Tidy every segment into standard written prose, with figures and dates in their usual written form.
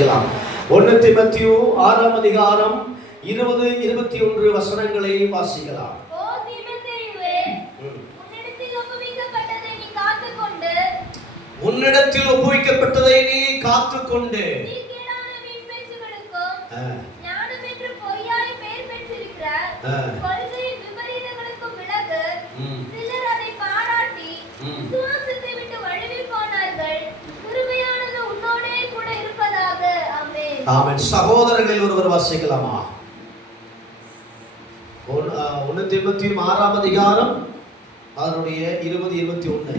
வாசிக்கலாம். 1 தீமோத்தேயு 6ஆம் அதிகாரம் 20, 21 வசனங்களை வாசிக்கலாம். உன்னிடத்தில் ஒப்புவிக்கப்பட்டதை நீ காத்துக்கொண்டு ஆமென். சகோதரர்களில் ஒருவர் வாசிக்கலாமா? 1 தீமோத்தேயு 6ஆம் அதிகாரம் அதனுடைய 20, 21.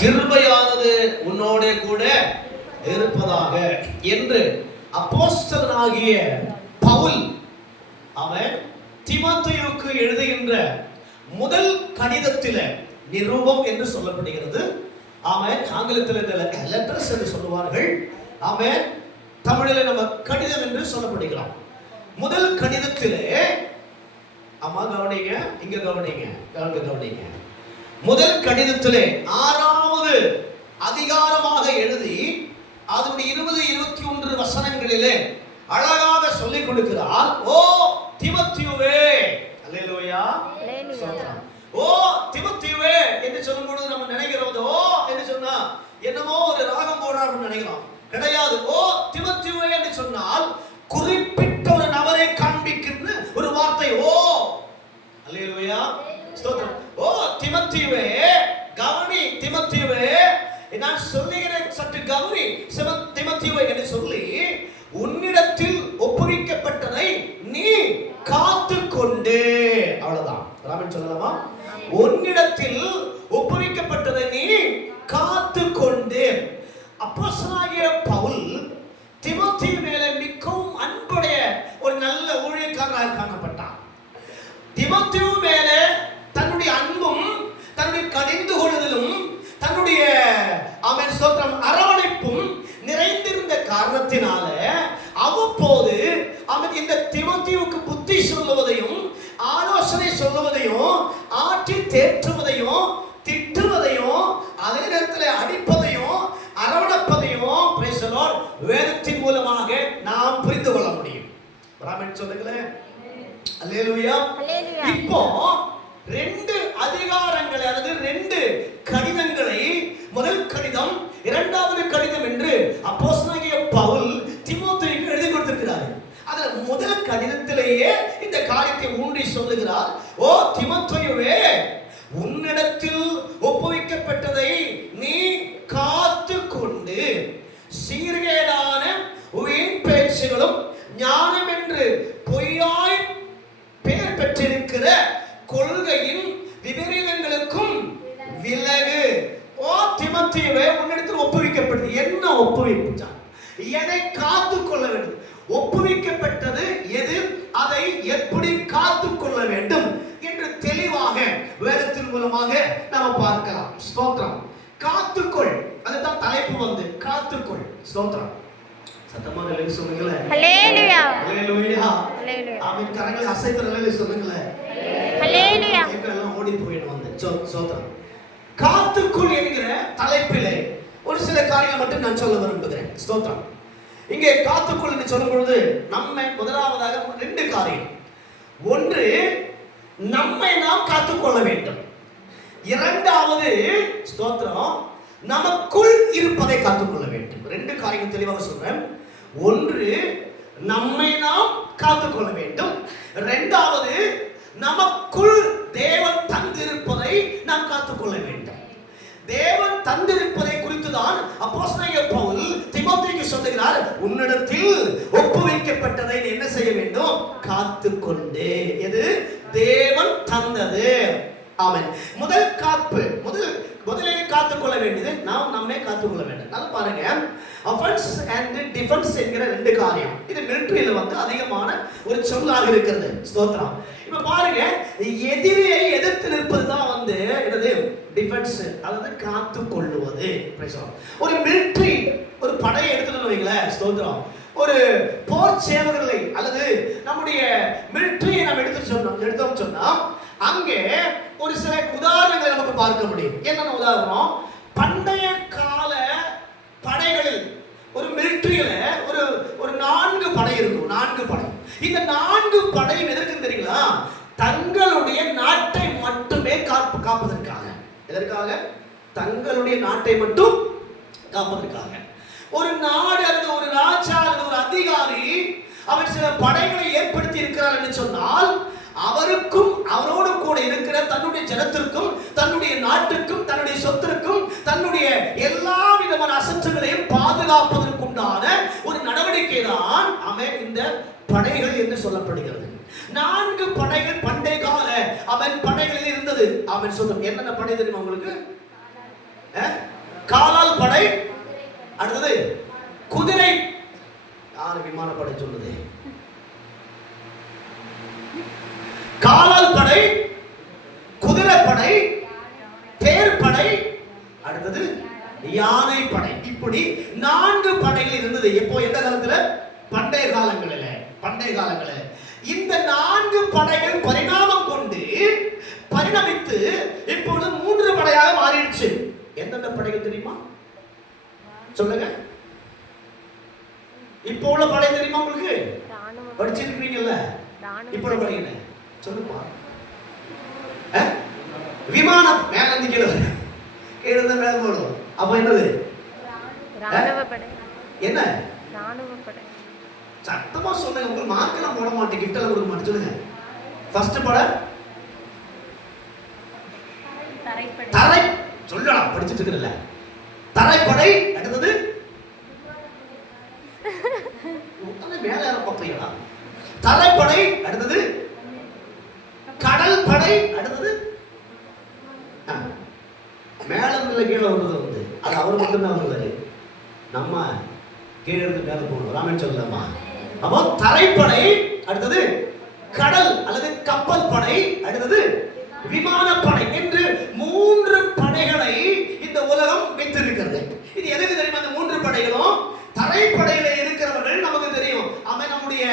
கிருபையானது உன்னோட கூட இருப்பதாக என்று அப்போஸ்தலனாகிய பவுல் அவன் தீமோத்தேயுவுக்கு எழுதுகின்ற முதல் கடிதத்திலே நிருபம் என்று சொல்லப்படுகிறது. ஆமென். ஆங்கிலத்தில் லெட்டர்ஸ் என்று சொல்லுவார்கள். ஆமென். தமிழில் நம்ம கடிதம் என்று சொல்லப்படுகிறோம். முதல் கடிதத்திலே அம்மா கவனிங்க, இங்க கவனிங்க, கவனிங்க. முதல் கடிதத்திலே 6வது அதிகாரமாக எழுதி அதனுடைய 20, 21 வசனங்களிலே அழகாக சொல்லிக் கொடுக்கிறார். ஓ தீமோத்தேயுவே, அல்லேலூயா, ஸ்தோத்திரம். ஓ தீமோத்தேயுவே என்று சொல்லும்போது நம்ம நினைக்கிறோம், ஓ என்று சொன்னா என்னமோ ஒரு ராகம் போடுறாருன்னு நினைக்கிறோம். கிடையாது. ஓ தீமோத்தேயுவே என்று சொன்னால் குறிப்பிட்ட ஒரு நபரை காண்பிக்கின்ற ஒரு வார்த்தை. ஓ, அல்லேலூயா, ஸ்தோத்திரம். ஓ தீமோத்தேயுவே, கவனி தீமோத்தேயுவே, நான் சொல்லுகிறேன், சற்று கவனி தீமோத்தேயுவே என்று சொல்லி உன்னிடத்தில் ஒப்புவிக்கப்பட்டதை நீ காத்துக்கொண்டு, அவ்வளவுதான். ராமன் சொல்லலாமா? உன்னிடத்தில் ஒப்புவிக்கப்பட்டதை நீ காத்துக்கொண்டு. அப்போஸ்தலனாகிய பவுல் தீமோத்தேயு மேலே மிகவும் அன்புடைய ஒரு நல்ல ஊழியக்காரராக காணப்பட்டார். தீமோத்தேயு மேலே தன்னுடைய அன்பும் தன்னுடைய கடிந்து கொள்ளுதலும் தன்னுடைய ஆமென் ஸ்தோத்திரம் அரவணைப்பும் நிறைந்திருந்த காரணத்தினால அவ்வப்போது அவன் இந்த தீமோத்தேயுவுக்கு புத்தி சொல்லுவதையும் ஆலோசனை சொல்லுவதையும் ஆற்றி தேற்றுவதையும் திட்டுவதையும் அதே நேரத்தில் அடிப்பதையும் அரவணைப்பதையும் பிரைஸ் தி லார்ட் வேதத்தின் மூலமாக நாம் புரிந்து கொள்ள முடியும். ஆமென் சொல்லுங்களேன். அல்லேலூயா. இப்போ 2 அதிகாரங்களை அல்லது 2 கடிதங்களை, முதல் கடிதம் 2வது கடிதம் என்று அப்போஸ்தலனாகிய பவுல் தீமோத்தேயுவுக்கு எழுதி கொடுத்திருக்கிறார். அதுல முதல் கடிதத்திலேயே இந்த காரியத்தை ஊன்றி சொல்லுகிறார். ஓ தீமோத்தேயுவே, உன்னிடத்தில் ஒப்புவிக்கப்பட்டதை நீ காத்துக்கொண்டு சீர்கேடான வீண் பேச்சுகளும் ஞானம் என்று பொய்யாய் பெயர் பெற்றிருக்கிற கொள்கையின் விபரீதங்களுக்கும் விலகு. ஓ தீமோத்தேயுவே, உன்னிடத்தில் ஒப்புவிக்கப்பட்டது. என்ன ஒப்புவிச்சான்? எதை காத்துக்கொள்ள வேண்டும்? ஒப்புவிக்கப்பட்டது எது, அதை எப்படி காத்துக்கொள்ள வேண்டும் என்று தெளிவாக வேதத்தின் மூலமாக நாம் பார்க்கலாம். ஸ்தோத்திரம். காத்துக்கொள், அதுதான் தலைப்பு வந்து காத்துக்கொள். ஸ்தோத்திரம். சத்தமாக எழுதி சொல்லுங்களேன். ஹல்லேலூயா, ஹல்லேலூயா, ஹல்லேலூயா. ஆமென். கரங்களை அசைத்து எழுதி சொல்லுங்களேன். ஹல்லேலூயா. எல்லாம் ஓடி போயிடும் வந்து. ஸ்தோத்திரம். காத்துக்கொள் என்கிற தலைப்பிலே ஒரு சில காரியங்களை மட்டும் நான் சொல்ல விரும்புகிறேன். ஸ்தோத்திரம். இங்கே காத்துக்கொள் என்று சொல்லும் பொழுது நம்மை முதலாவதாக 2 காரியம். ஒன்று, நம்மை நாம் காத்துக்கொள்ள வேண்டும். இரண்டாவது, ஸ்தோத்திரம், நமக்குள் இருப்பதை காத்துக்கொள்ள வேண்டும். 2 காரியம் தெளிவாக சொல்றேன். ஒன்று, நம்மை நாம் காத்துக்கொள்ள வேண்டும். இரண்டாவது, நமக்குள் தேவன் தந்திருப்பதை நாம் காத்துக்கொள்ள வேண்டும். தேவன் தந்திருப்பதை குறித்து தான் அப்போஸ்தலனாகிய பவுல் தீமோத்தேயுவுக்கு சொல்லுகிறார். உன்னிடத்தில் ஒப்புவிக்கப்பட்டதை என்ன செய்ய வேண்டும்? காத்துக்கொண்டு. எது? தேவன் தந்தது. ஆமென். முதல் காப்பு, முதலிலே காத்து காத்துக்கொள்ள வேண்டியது நாம் நம்மை காத்துக்கொள்ள வேண்டும். நல்லா பாருங்க, அஃபென்ஸ் அண்ட் டிஃபென்ஸ் என்கிற ரெண்டு காரியம் இது மிலிட்டரியில வந்து அதிகமான ஒரு சொல்லாக இருக்கிறது. ஸ்தோத்திரம். இப்ப பாருங்க, எதிரியை எதிர்த்து நிற்பது தான் வந்து என்னது டிஃபென்ஸ், அதாவது காத்து கொள்ளுவது. ஒரு மிலிட்டரி ஒரு படையை எடுத்துட்டு வைங்களேன். ஸ்தோத்திரம். ஒரு போர் சேவகர்களை அல்லது நம்முடைய மிலிட்டரியை நாம் எடுத்தோம் சொன்னா அங்கே ஒரு சில உதாரணங்களை நமக்கு பார்க்க முடியும். என்னென்ன உதாரணம்? பண்டைய கால படைகளில் ஒரு மிலிட்டரியில ஒரு 4 படை இருக்கும். 4 படை. இந்த 4 படையும் எதற்கு தெரியுங்களா? தங்களுடைய நாட்டை மட்டுமே காப்பதற்காக. எதற்காக? தங்களுடைய நாட்டை மட்டும் காப்பதற்காக. ஒரு நாடு அல்லது ஒரு ராஜா அல்லது ஒரு அதிகாரி அவர் சில படைகளை ஏற்படுத்தி இருக்கிறார் என்று சொன்னால் அவருக்கும் அவரோடு கூட இருக்கிற தன்னுடைய ஜனத்திற்கும் தன்னுடைய நாட்டுக்கும் தன்னுடைய சொத்திற்கும் தன்னுடைய எல்லா விதமான அசற்றுகளையும் பாதுகாப்பதற்குண்டான ஒரு நடவடிக்கை தான் இந்த படைகள் என்று சொல்லப்படுகிறது. 4 படைகள் பண்டைய கால அவன் படைகளில் இருந்தது. அவன் சொல்லும் என்னென்ன படை தெரியுமா உங்களுக்கு? காலால் படை, அடுத்தது குதிரை. யாரு விமானப்படை சொல்லுது? காலால் படை, குதிரை படை, தேர் படை, அடுத்தது யானை படை. இப்படி 4 படைகள் இருந்தது. எப்போ? எந்த காலத்துல? பண்டைய காலங்களில். இந்த 4 படைகள் பரிணாமம் கொண்டு பரிணமித்து இப்பொழுது 3 படையாக மாறிடுச்சு. எந்தெந்த படைகள் தெரியுமா? சொல்லுங்க. இப்போ உள்ள படை தெரியுமா உங்களுக்கு? படிச்சிருக்கீங்கல்ல? இப்போ உள்ள படை என்ன சொல்லுப்பா? விமானம் மேல இருந்து கீழே மேல போடும். அப்ப என்னது? ராணுவ படை. என்ன? ராணுவ படை. சத்தமா சொல்லுங்க. உங்களுக்கு மார்க்கெல்லாம் போட மாட்டேன், கிஃப்ட் எல்லாம் கொடுக்க மாட்டேன். சொல்லுங்க. ஃபர்ஸ்ட் படை தரை. சொல்லலாம், படிச்சிட்டு இருக்கல. தரைப்படை. அடுத்தது மேல பப்பையா? தரைப்படை. அடுத்தது கடல் படை. அடுத்தது மேல இருந்து கீழே வருது வந்து அது அவர் மட்டும்தான் வருவாரு. நம்ம கீழே இருந்து மேல போகணும். ராமன் சொல்லலாமா? அப்போ தரைப்படை, அடுத்தது கடல் அல்லது கப்பல் படை, அடுத்தது விமானப்படை என்று 3 படைகளை இந்த உலகம் வைத்திருக்கிறது. இது எதுக்கு தெரியுமா? அந்த 3 படைகளும் தரைப்படையில இருக்கிறவர்கள் நமக்கு தெரியும். அவன் நம்முடைய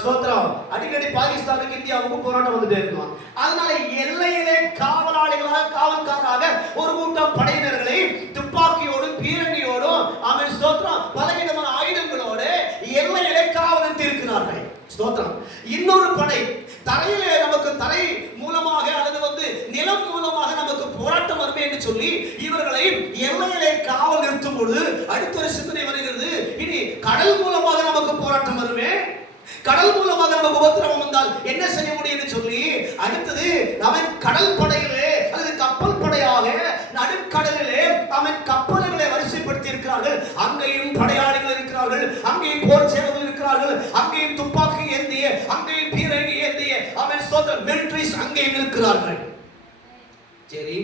ஸ்தோத்திரம் அடிக்கடி பாகிஸ்தானுக்கு இந்தியாவுக்கு போராட்டம் வந்துட்டே இருக்கும். அதனால எல்லையிலே காவல்காரராக ஒரு கூட்டம் படையினர்களை துப்பாக்கியோடும் பீரங்கியோடும் அவன் ஸ்தோத்திரம் பலவிதமான ஆயுதங்களோடு எல்லையிலே காவலித்து இருக்கிறார்கள். ஸ்தோத்திரம். இன்னொரு படை தரையிலே நமக்கு தரை மூலமாக அல்லது வந்து நிலம் மூலமாக நமக்கு போராட்டம் வருமே என்று சொல்லி இவர்களை எல்லையிலே காவல் நிறுத்தும் பொழுது அடுத்த ஒரு சிந்தனை வருகிறது. இனி கடல் மூலமாக நமக்கு போராட்டம் வருமே, கடல் மூலமாக நமக்கு உபத்திரவம் வந்தால் என்ன செய்ய முடியும் என்று சொல்லி அடுத்தது அவன் கடல் படையிலே அல்லது கப்பல் படையாக நடுக்கடலிலே அவன் கப்பல்களை வரிசைப்படுத்தி இருக்கிறார்கள். அங்கேயும் படையாளிகள் இருக்கிறார்கள், அங்கேயும் போர் சேவகர்கள் இருக்கிறார்கள், அங்கேயும் துப்பாக்கி ஏந்திய, அங்கேயும் பீரங்கி ஏந்திய அவன் சொந்த மிலிட்டரிஸ் அங்கேயும் இருக்கிறார்கள். சரி,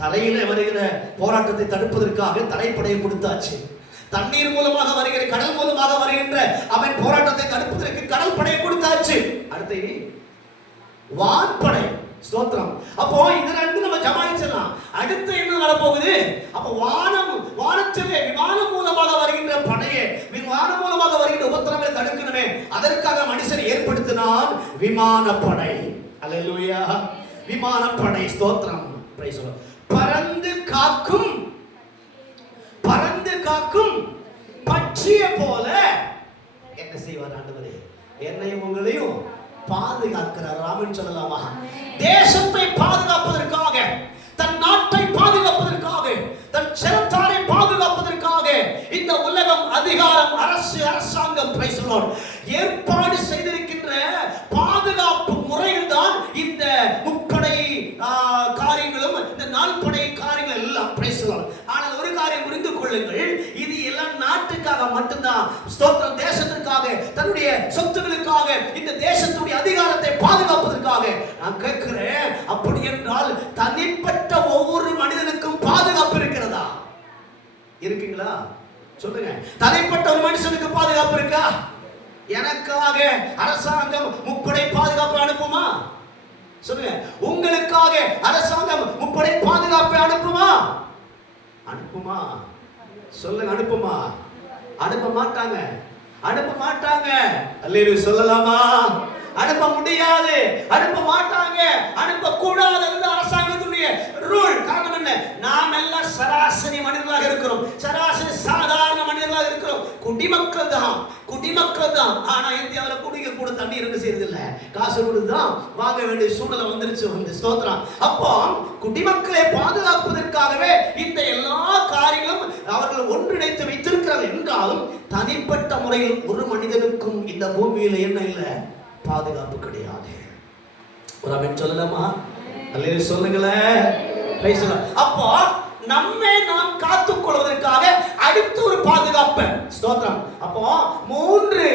தரையில வருகிற போராட்டத்தை தடுப்பதற்காக தரைப்படையை கொடுத்தாச்சு. தண்ணீர் மூலமாக வருகிற கடல் மூலமாக வருகின்ற அவன் போராட்டத்தை தடுப்பதற்கு கடல் படையை கொடுத்தாச்சு. அடுத்து வான்படை. ஸ்தோத்திரம். அப்போ இது ரெண்டு நம்ம ஜமாயிச்சலாம். அடுத்து என்ன நடப்போகுது? அப்போ வானத்திலே விமானம் மூலமாக வருகின்ற படையை, விமானம் மூலமாக வருகின்ற உபத்திரவங்களை தடுக்கணுமே, அதற்காக மனுஷன் ஏற்படுத்தினான் விமானப்படை. அல்லேலூயா. விமானப்படை. ஸ்தோத்திரம். Price the Lord. பறந்து காக்கும் பட்சியை போல என்ன செய்வார் ஆண்டவரே? என்னையும் உங்களையும் பாதுகாக்கிறார். ராமன் சொல்லலாமா? தேசத்தை பாதுகாப்பதற்காக, தன் நாட்டை பாதுகாப்பதற்காக, தன் சிரத்தாரை பாதுகாப்பதற்காக இந்த உலகம் அதிகாரம் அரசாங்கம் ஏற்பாடு செய்திருக்கின்ற பாதுகாப்பு முறையில் தான் இந்த முப்படை காரியங்களும் இந்த நால்படை காரியங்கள் எல்லாம். ஆனால் ஒரு காரியம் புரிந்து கொள்ளுங்கள், இது எல்லாம் நாட்டுக்காக மட்டும்தான். ஸ்தோத்திரம். தேசத்திற்காக, தன்னுடைய சொத்துக்களுக்காக, இந்த தேசத்துடைய அதிகாரத்தை பாதுகாப்பதற்காக. நான் கேட்கிறேன், அப்படி என்றால் தனிப்பட்ட ஒவ்வொரு மனிதனுக்கும் பாதுகாப்பு இருக்கிறதா? இருக்குங்களா? சொல்லுங்க. தனிப்பட்ட ஒரு மனுஷனுக்கு பாதுகாப்பு இருக்கா? எனக்காக அரசாங்கம் முப்படை பாதுகாப்பு அனுப்புமா? சொல்லுங்க. உங்களுக்காக அரசாங்கம் முப்படை பாதுகாப்பு அனுப்புமா? அனுப்புமா? சொல்லுங்க. அனுப்புமா? அனுப்ப மாட்டாங்க. அனுப்ப மாட்டாங்க. அல்லேலூயா சொல்லலாமா? அனுப்ப முடியாது, அனுப்ப மாட்டாங்க, அனுப்ப கூடாது. அரசாங்கத்துடைய ரூல். காரணம் என்ன? நாம் எல்லாம் சராசரி மனிதர்களாக இருக்கிறோம். சராசரி சாதாரண மனிதர்களாக இருக்கிறோம். குடிமக்கள் தான், குடிமக்கள் தான். ஆனா இந்தியாவில் குடிக்க கூட தண்ணி இருந்து செய்யறது இல்ல, காசு கொடுத்துதான் வாங்க வேண்டிய சூழ்நிலை வந்துருச்சு. வந்து ஸ்தோத்திரம். அப்போ குடிமக்களை பாதுகாப்பதற்காகவே இந்த எல்லா காரியங்களும் அவர்கள் ஒன்றிணைத்து வைத்திருக்கிறார்கள் என்றாலும் தனிப்பட்ட முறையில் ஒரு மனிதனுக்கும் இந்த பூமியில என்ன இல்லை? பாதுகாப்பு கிடையாது. ஒரு ஆமென் சொல்லலாமா? அல்லேலூயா சொல்லுங்களேன். அப்போ நம்மை நாம் காத்துக் கொள்வதற்காக அடுத்த ஒரு பாதுகாப்பு. ஸ்தோத்திரம். அப்போ 3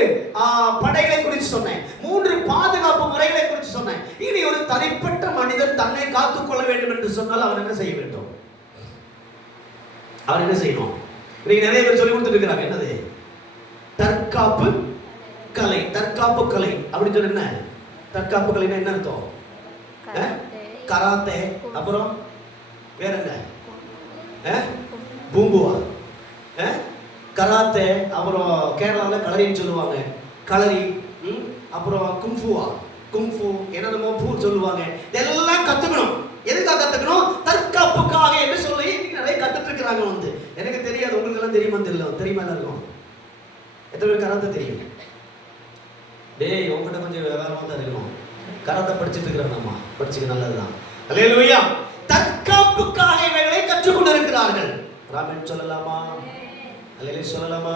படைகளை குறித்து சொன்னேன், 3 பாதுகாப்பு முறைகளை குறித்து சொன்னேன். இனி ஒரு தனிப்பட்ட மனிதன் தன்னை காத்துக் கொள்ள வேண்டும் என்று சொன்னால் அவர் என்ன செய்ய வேண்டும்? அவர் என்ன செய்யணும்? இன்னைக்கு நிறைய பேர் சொல்லி கொடுத்துட்டு இருக்கிறாங்க. என்னது? தற்காப்பு கலை. தற்காப்பு கலை அப்படின்னு சொல்லி என்ன? தற்காப்பு கலைன்னா என்ன அர்த்தம்? கராத்தே, அப்புறம் வேற என்ன? பூம்புவா, கராத்தே, அப்புறம் கேரளாவில் களரின்னு சொல்லுவாங்க, களரி, அப்புறம் கும்ஃபுவா, கும்ஃபு, என்னென்னமோ பூ சொல்லுவாங்க. இதெல்லாம் கத்துக்கணும். எதுக்காக கத்துக்கணும்? தற்காப்புக்காக என்று சொல்லி நிறைய கத்துட்டு இருக்கிறாங்க. வந்து எனக்கு தெரியாது, உங்களுக்கு எல்லாம் தெரியுமா? தெரியல. தெரியுமா? இருக்கும். எத்தனை பேர் கராத்தே தெரியும்? டேய், உங்ககிட்ட கொஞ்சம் விவரமா தான் இருக்கணும். கராத்தே படிச்சுட்டு இருக்கிறாங்க. நம்ம படிச்சுக்க நல்லதுதான். அல்லேலூயா. தற்காப்புக்காக இவைகளை கற்றுக்கொண்டு இருக்கிறார்கள். ஆமென் சொல்லலாமா? அல்லேலூயா சொல்லலாமா?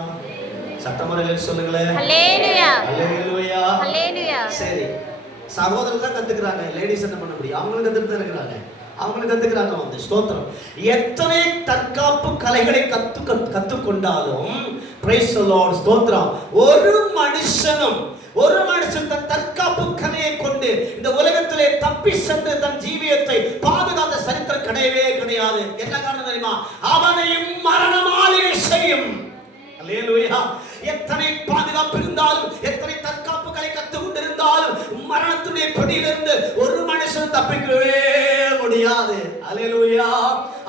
சத்தமுறையில சொல்லுங்களேன். அல்லேலூயா அல்லேலூயா அல்லேலூயா. சரி, சகோதரர்கள் தான் கத்துக்கிறாங்க. லேடிஸ் என்ன பண்ண முடியும்? அவங்களும் கத்துட்டு தான் இருக்கிறாங்க. அவங்களும் கத்துக்கிறாங்க. வந்து ஸ்தோத்திரம். எத்தனை தற்காப்பு கலைகளை கத்துக்கொண்டாலும் பிரைஸ் தி லார்ட் ஸ்தோத்திரம், ஒரு மனுஷன் தன் தற்காப்பு கலையை கொண்டு இந்த உலகத்திலே தப்பி சென்று தன் ஜீவியத்தை பாதுகாத்த சரித்திரம் கிடையவே கிடையாது. என்ன காரணம் தெரியுமா? அவனையும் மரணமாளிகை செய்யும். அல்லேலூயா. எத்தனை பாதுகாப்பு இருந்தாலும், எத்தனை தற்காப்பு கலை கற்றுக் கொண்டிருந்தாலும் மரணத்துடைய பிடியிலிருந்து ஒரு மனுஷன் தப்பிக்கவே முடியாது. அல்லேலூயா.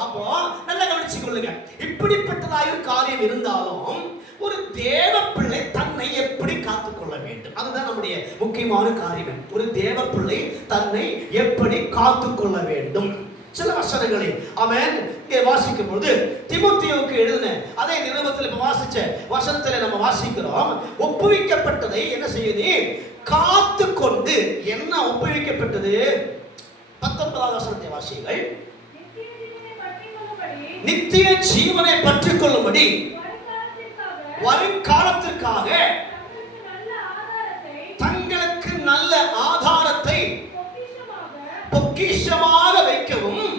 அப்போ நல்லா கவனிச்சுக் கொள்ளுங்க. இப்படிப்பட்டதாய் ஒரு காரியம் இருந்தாலும் ஒரு தேவ பிள்ளை தன்னை எப்படி காத்துக்கொள்ள வேண்டும்? அதுதான் நம்முடைய முக்கியமான காரியம். ஒரு தேவ பிள்ளை தன்னை எப்படி காத்துக்கொள்ள வேண்டும்? சில வசனங்களை ஆமென் இங்கே வாசிக்கும் பொழுது தீமோத்தேயுவுக்கு எழுதின அதே நிருபத்தில் இப்ப வாசிச்ச வசனத்தில் நம்ம வாசிக்கிறோம். ஒப்புவிக்கப்பட்டதை என்ன செய்யுது? காத்துக்கொண்டு. என்ன ஒப்புவிக்கப்பட்டது? 19வது வசனத்தை வாசியுங்கள். நித்திய ஜீவனை பற்றிக் கொள்ளும்படி வருங்காலத்திற்காக தங்களுக்கு நல்ல ஆதாரத்தை பொக்கிஷமாக வைக்கவும்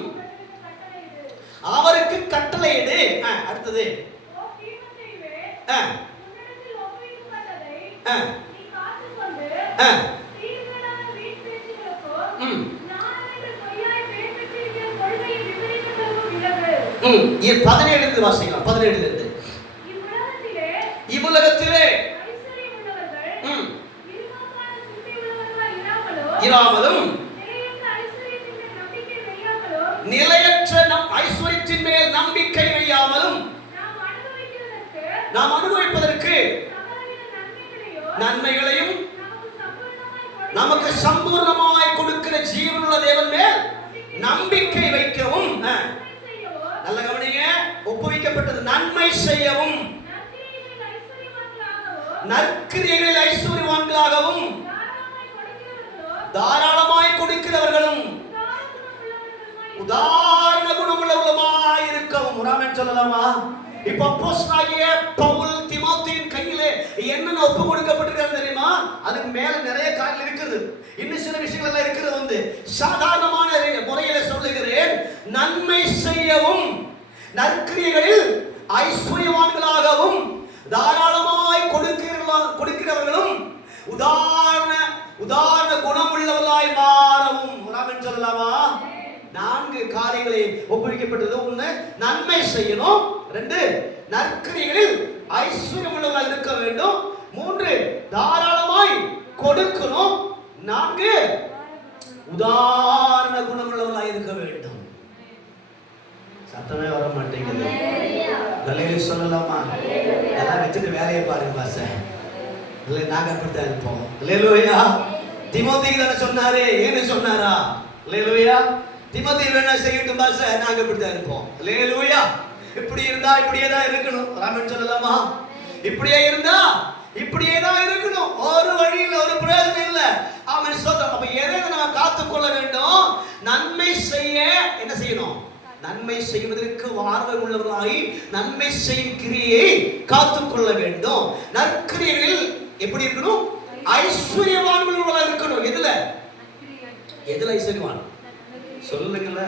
அவருக்கு கட்டளையிடு. அடுத்தது இது 17 வாசிக்கலாம். 17 இவ்வுலகத்திலே இராமலும் நிலையற்ற ஐஸ்வரியத்தின் மேல் நம்பிக்கை வையாமலும் நாம் அனுபவிப்பதற்கு நன்மைகளையும் நமக்கு சம்பூர்ணமாய் கொடுக்கிற ஜீவனுள்ள தேவன் மேல் நம்பிக்கை வைக்கவும். நல்ல கவனிங்க. ஒப்புவிக்கப்பட்டது நன்மை செய்யவும், நற்கிரியைகளில் ஐஸ்வரியவான்களாகவும் தாராளமாய் கொடுக்கிறவர்களும் உதாரண குணமுள்ளவர்களுமாய் இருக்கவும். ஆமென் சொல்லலாமா? இப்ப அப்போஸ்தலனாகிய பவுல் தீமோத்தேயுவின் கையிலே என்னென்ன ஒப்பு கொடுக்கப்பட்டிருக்கிறது தெரியுமா? அதுக்கு மேல நிறைய காரியங்கள் இருக்குது. இன்னும் சில விஷயங்கள் எல்லாம் இருக்கிறது. வந்து சாதாரணமான முறையில சொல்லுகிறேன். நன்மை செய்யவும், நற்கிரியைகளில் ஐஸ்வரியவான்களாகவும் தாராளமாய் கொடுக்கிறவர்களும் உதாரண குணமுள்ளவர்களாய் மாறவும். ஆமென் சொல்லலாமா? 4 காரியங்களை ஒப்புவிக்கப்பட்டது. 1, நன்மை செய்யணும். 2, நற்கிரியைகளில் ஐஸ்வர்யம் உள்ளவர்களாக இருக்க வேண்டும். 3, தாராளமாய் கொடுக்கணும். 4, உதாரண குணமுள்ளவர்களாக இருக்க வேண்டும். சத்தமே வர மாட்டேங்குது. அல்லேலூயா சொல்லலாமா? எல்லாம் வச்சுட்டு வேலையை பாருங்க பாஸ்டர். இல்லை நாங்க அப்படித்தான் இருப்போம். அல்லேலூயா. தீமோத்தேயுக்கு தானே சொன்னாரு, ஏன்னு சொன்னாரா? அல்லேலூயா. தீமோத்தேயு வேணா செய்யட்டும் பாஸ்டர், நாங்க அப்படித்தான் இருப்போம். அல்லேலூயா. இப்படி இருந்தா இப்படியே தான் இருக்கணும். ராமன் சொல்லலாமா? இப்படியே இருந்தா இப்படியே தான் இருக்கணும். ஒரு வழியில் ஒரு பிரயோஜனம் இல்லை. ஆமென் ஸ்தோத்திரம். அப்ப எதை நம்ம காத்துக்கொள்ள வேண்டும்? நன்மை செய்ய என்ன செய்யணும்? நன்மை செய்வதற்கு ஆர்வம் உள்ளவர்களாய் நன்மை செய்யும் கிரியை காத்துக்கொள்ள வேண்டும். நற்கிரியைகளில் எப்படி இருக்கணும்? ஐஸ்வர்யவான் உள்ளவர்களாக இருக்கணும். எதுல ஐஸ்வர்யவான் சொல்லுங்கள?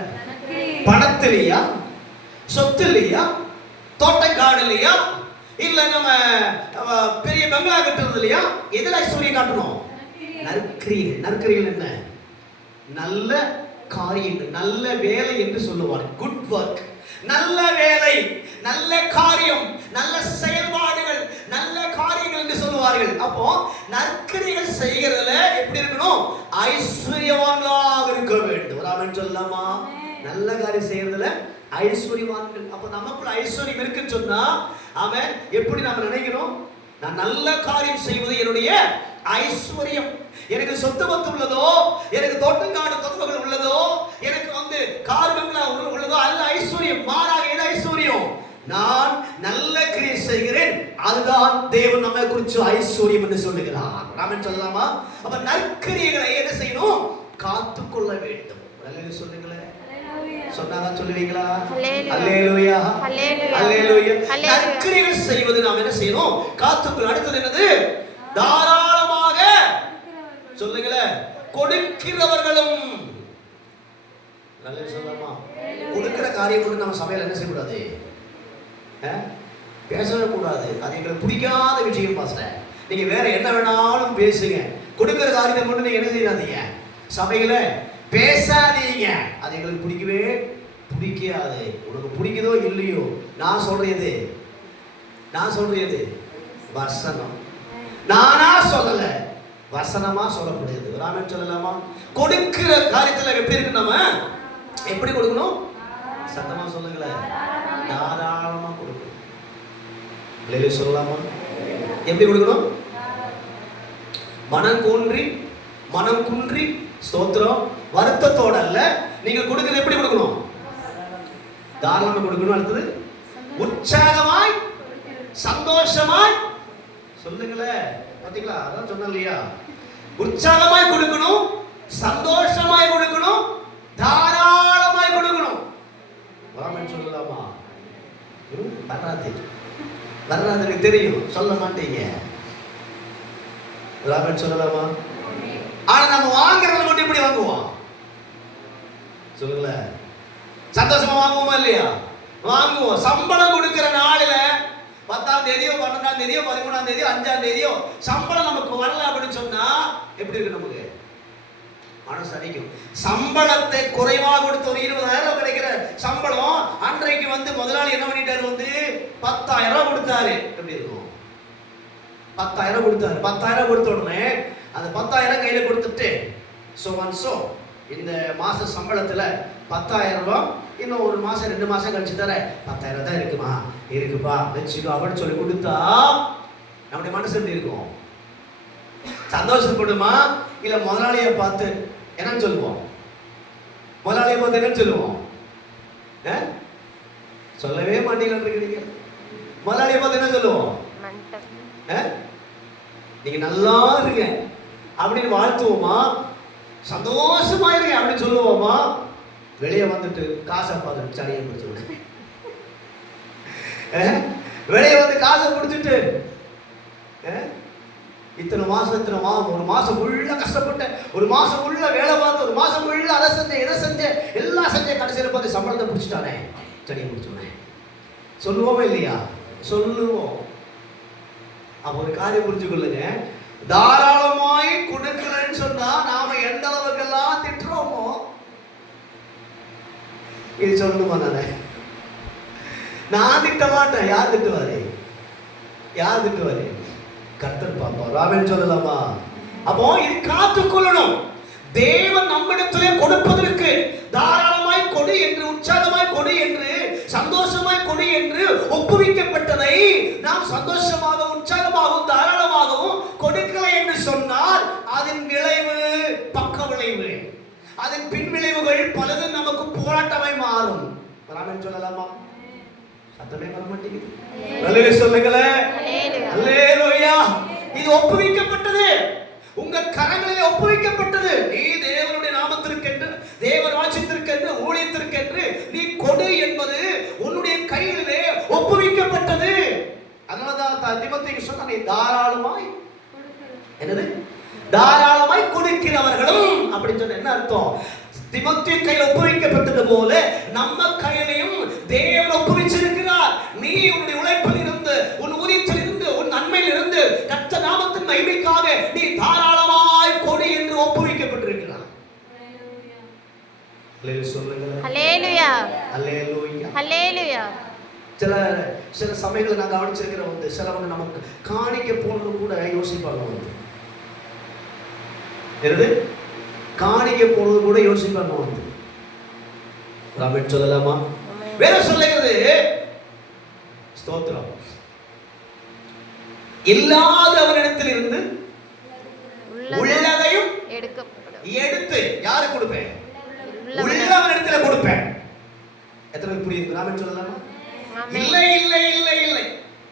பணத்திலையா, சொத்துலையா, தோட்டக்காடு இல்லையா, இல்ல நம்ம பெரிய பங்களா கட்டுறது இல்லையா? எதுல ஐஸ்வர்யம் காட்டணும்? நற்கிரியைகள். நற்கிரியைகள் என்ன? நல்ல காரியங்கள், நல்ல வேலை என்று சொல்லுவார். குட் ஒர்க், நல்ல வேலை, நல்ல காரியம், நல்ல செயல்பாடுகள், நல்ல காரியங்கள் என்று சொல்லுவார்கள். அப்போ நற்கிரியைகள் செய்கிறதுல எப்படி இருக்கணும்? ஐஸ்வர்யவான்களாக இருக்க வேண்டும். ஆமென் சொல்லலாமா? நல்ல காரியம் செய்யறதுல ஐஸ்வர்யவான்கள். அப்ப நமக்குள்ள ஐஸ்வர்யம் இருக்குன்னு சொன்னா ஆமென். எப்படி நாம நினைக்கிறோம்? நான் நல்ல காரியம் செய்வது என்னுடைய ஐஸ்வர்யம். எனக்கு சொத்து பத்து உள்ளதோ, எனக்கு தோட்டங்காடு தொகுப்புகள் உள்ளதோ, எனக்கு கார் பங்களா உள்ளதோ அல்ல ஐஸ்வர்யம். மாறாக எது ஐஸ்வர்யம்? நான் நல்ல கிரியை செய்கிறேன், அதுதான் தேவன் நம்மை குறித்து ஐஸ்வர்யம் என்று சொல்லுகிறார். ஆமென் சொல்லலாமா? அப்ப நற்கிரியைகளை என்ன செய்யணும்? காத்துக்கொள்ள வேண்டும். அல்லேலூயா சொல்லுங்களேன். சொன்னாதான் சொல்லுவீங்களா? அல்லேலூயா, அல்லேலூயா. நற்கிரியைகள் செய்வது நாம் என்ன செய்யணும்? காத்துக்கொள்ள. அடுத்தது என்னது? தாராளமாக சொல்லுங்களேன். கொடுக்கிறவர்களும். நல்ல சொல்லலாமா? கொடுக்கிற காரியம் கூட நம்ம சபையில் என்ன செய்யக்கூடாது? பேசவே கூடாது. அது எங்களுக்கு பிடிக்காத விஷயம் பாஸ்டர். நீங்க வேற என்ன வேணாலும் பேசுங்க, கொடுக்கிற காரியத்தை மட்டும் நீங்க என்ன செய்யாதீங்க, சபையில பேசாதீங்க. அது எங்களுக்கு பிடிக்கவே பிடிக்காது. உனக்கு பிடிக்குதோ இல்லையோ, நான் சொல்றது வசனம். நானா சொல்லல, வசனமா சொல்லக்கூடியது. ராமன் சொல்லலாமா? கொடுக்கிற காரியத்துல எப்படி இருக்கு? நம்ம எப்படி கொடுக்கணும்? சத்தமா சொல்லுங்களேன். தாராளமா கொடுக்கணும். சொல்லலாமா? எப்படி கொடுக்கணும்? மனம் குன்றி ஸ்தோத்திரம் வருத்தத்தோட அல்ல. நீங்க கொடுக்கிறது எப்படி கொடுக்கணும்? தாராளமா கொடுக்கணும். அடுத்தது உற்சாகமாய் சந்தோஷமாய். சொல்லுங்களேன். பாத்தீங்களா? அதான் சொன்ன இல்லையா? உற்சாகமாய் கொடுக்கணும், சந்தோஷமாய் கொடுக்கணும், தாராளமாய் கொடுக்கணும். ராமன் சொல்லலாமா? வராது எனக்கு தெரியும், சொல்ல மாட்டீங்க. ராமன் சொல்லலாமா? ஆனா நம்ம வாங்குறத மட்டும் எப்படி வாங்குவோம்? சொல்லுங்களேன். சந்தோஷமா வாங்குவோமா இல்லையா? வாங்குவோம். சம்பளம் கொடுக்கிற நாளில 10ஆம் தேதியோ 12ஆம் தேதியோ 13ஆம் தேதியோ 5ஆம் தேதியோ சம்பளம் நமக்கு வரல அப்படின்னு சொன்னா எப்படி இருக்கு? நமக்கு மனசு அடிக்கும். சம்பளத்தை குறைவாக கொடுத்து ஒரு 20,000 கிடைக்கிற சம்பளம் அன்றைக்கு முதலாளி என்ன பண்ணிட்டாரு? 10,000 கொடுத்தாரு. எப்படி இருக்கும்? 10,000 கொடுத்தாரு. 10,000 கொடுத்த உடனே அந்த 10,000 கையில கொடுத்துட்டு சோ இந்த மாச சம்பளத்துல 10,000 இன்னும் ஒரு மாசம் 2 மாசம் கழிச்சு தர 10,000 தான் இருக்குப்பா வச்சுக்கோ அப்படின்னு சொல்லி கொடுத்தா நம்முடைய மனசு எப்படி இருக்கும்? சந்தோஷப்படுமா? இல்ல முதலாளியை பார்த்து என்னன்னு சொல்லுவோம்? முதலாளியை பார்த்து என்னன்னு சொல்லுவோம்? சொல்லவே மாட்டீங்க. முதலாளியை பார்த்து என்ன சொல்லுவோம்? நீங்க நல்லா இருங்க அப்படின்னு வாழ்த்துவோமா? சந்தோஷமா இருங்க அப்படின்னு சொல்லுவோமா? வெளியே வந்துட்டு காசை பார்த்து சடையை பிடிச்சு வெளியே காசை பிடிச்சிட்டு இத்தனை மாசம் ஒரு மாசம் ஃபுல்லா கஷ்டப்பட்டேன், ஒரு மாசம் ஃபுல்லா வேலை பார்த்து, ஒரு மாசம் ஃபுல்லா அதை செஞ்சேன் இதை செஞ்சேன் எல்லாம் செஞ்சேன், கடைசியில் பார்த்து சம்பளத்தை பிடிச்சிட்டானே சடையை பிடிச்சோனே சொல்லுவோமா இல்லையா? சொல்லுவோம். அப்ப ஒரு காரியம் புரிஞ்சுக்கொள்ளுங்க. தாராளமாய் கொடுக்கலன்னு சொன்னா நாம எந்த அளவுக்கெல்லாம் திட்டுறோமோ இது சொல்லணுமா? நான் திட்ட மாட்டேன். யார் திட்டுவாரு? யார் திட்டுவாரு? கர்த்தர் பாப்பார். ஆமென் சொல்லலாமா? அப்போ இது காத்துக்கொள்ளணும். தேவன் நம்மிடத்திலே கொடுப்பதற்கு தாராளமாய் கொடு என்று, உற்சாகமாய் கொடு என்று, சந்தோஷமாய் கொடு என்று ஒப்புவிக்கப்பட்டதை நாம் சந்தோஷமாக, உற்சாகமாகவும், தாராளமாகவும் கொடுக்கலை என்று சொன்னால் அதன் விளைவு பக்க விளைவு, அதன் பின் விளைவுகள் பலது நமக்கு போராட்டமாய் மாறும். ஆமென் சொல்லலாமா? சத்தமே வர மாட்டேங்குது. அல்லேலூயா சொல்லுங்களே. அல்லேலூயா. இது ஒப்புவிக்கப்பட்டது, உங்க கரங்களிலே ஒப்புவிக்கப்பட்டது. நீ தேவனுடைய நாமத்திற்கென்று, தேவ ராஜ்யத்திற்கென்று, ஊழியத்திற்கென்று நீ கொடு என்பது உன்னுடைய கைகளிலே ஒப்புவிக்கப்பட்டது. அதனாலதான் தீமோத்தேயுக்கு சொன்ன, நீ தாராளமாய், என்னது தாராளமாய் கொடுக்கிறவர்களும் அப்படின்னு சொன்ன என்ன அர்த்தம்? தீமோத்தேயு கையில் ஒப்புவிக்கப்பட்டது போல நம்ம கையிலையும் தேவன் ஒப்புவிச்சிருக்கிறார். நீ உன்னுடைய உழைப்பில் இருந்து, உன் ஊதியத்தில் இருந்து, உன் நன்மையில் இருந்து கர்த்தர் நாமத்தின் மகிமைக்காக நீ தாராளமாய் கொடு என்று ஒப்புவிக்கப்பட்டிருக்கிறார். அல்லேலூயா சொல்லுங்க. அல்லேலூயா. அல்லேலூயா. அல்லேலூயா. சில சமயங்களை நான் கவனிச்சிருக்கிறேன் வந்து, சிலவங்க நமக்கு காணிக்க போனது கூட யோசிப்பாங்க வந்து, என்னது காணிக்க போனது கூட யோசிப்பாங்க வந்து. ஆமென் சொல்லலாமா? வேற சொல்லுகிறது, ஸ்தோத்திரம், இல்லாதவனிடத்தில் இருந்து உள்ளதையும் எடுத்து யாரு கொடுப்பேன்? உள்ளவனிடத்துல கொடுப்பேன். எத்தனை பேருக்கு புரியுது? ஆமென் சொல்லலாமா? இல்லை இல்லை இல்லை இல்லை.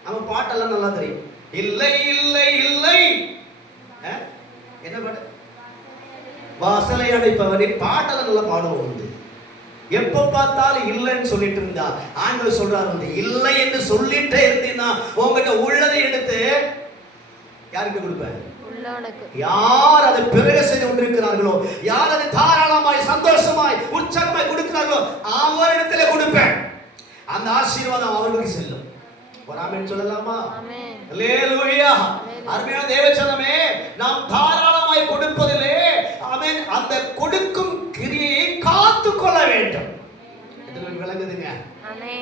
நம்ம பாட்டெல்லாம் நல்லா தெரியும். இல்லை இல்லை இல்லை. என்ன பாட்டு? வாசலை அடைப்பவரின் பாட்டெல்லாம் நல்லா பாடுவோம் வந்து. எப்ப பார்த்தாலும் இல்லைன்னு சொல்லிட்டு இருந்தா ஆண்டவர் சொல்றாரு வந்து, இல்லை என்று சொல்லிட்டே இருந்தீங்கன்னா உங்ககிட்ட உள்ளதை எடுத்து யாருக்கு கொடுப்பேன்? யார் அதை பிறகு செய்து கொண்டிருக்கிறார்களோ, யார் அதை தாராளமாய், சந்தோஷமாய், உற்சாகமாய் கொடுக்கிறார்களோ அவரிடத்திலே கொடுப்பேன். அந்த ஆசீர்வாதம் அவர்களுக்கு செல்லும். ஆமென் சொல்லலாமா? அல்லேலூயா. அருமையான தேவச்சனமே, நாம் தாராளமாய் கொடுப்பதிலே ஆமென் அந்த கொடுக்கும் கிரியை காத்து கொள்ள வேண்டும். எத்தனை விளங்குதுங்க?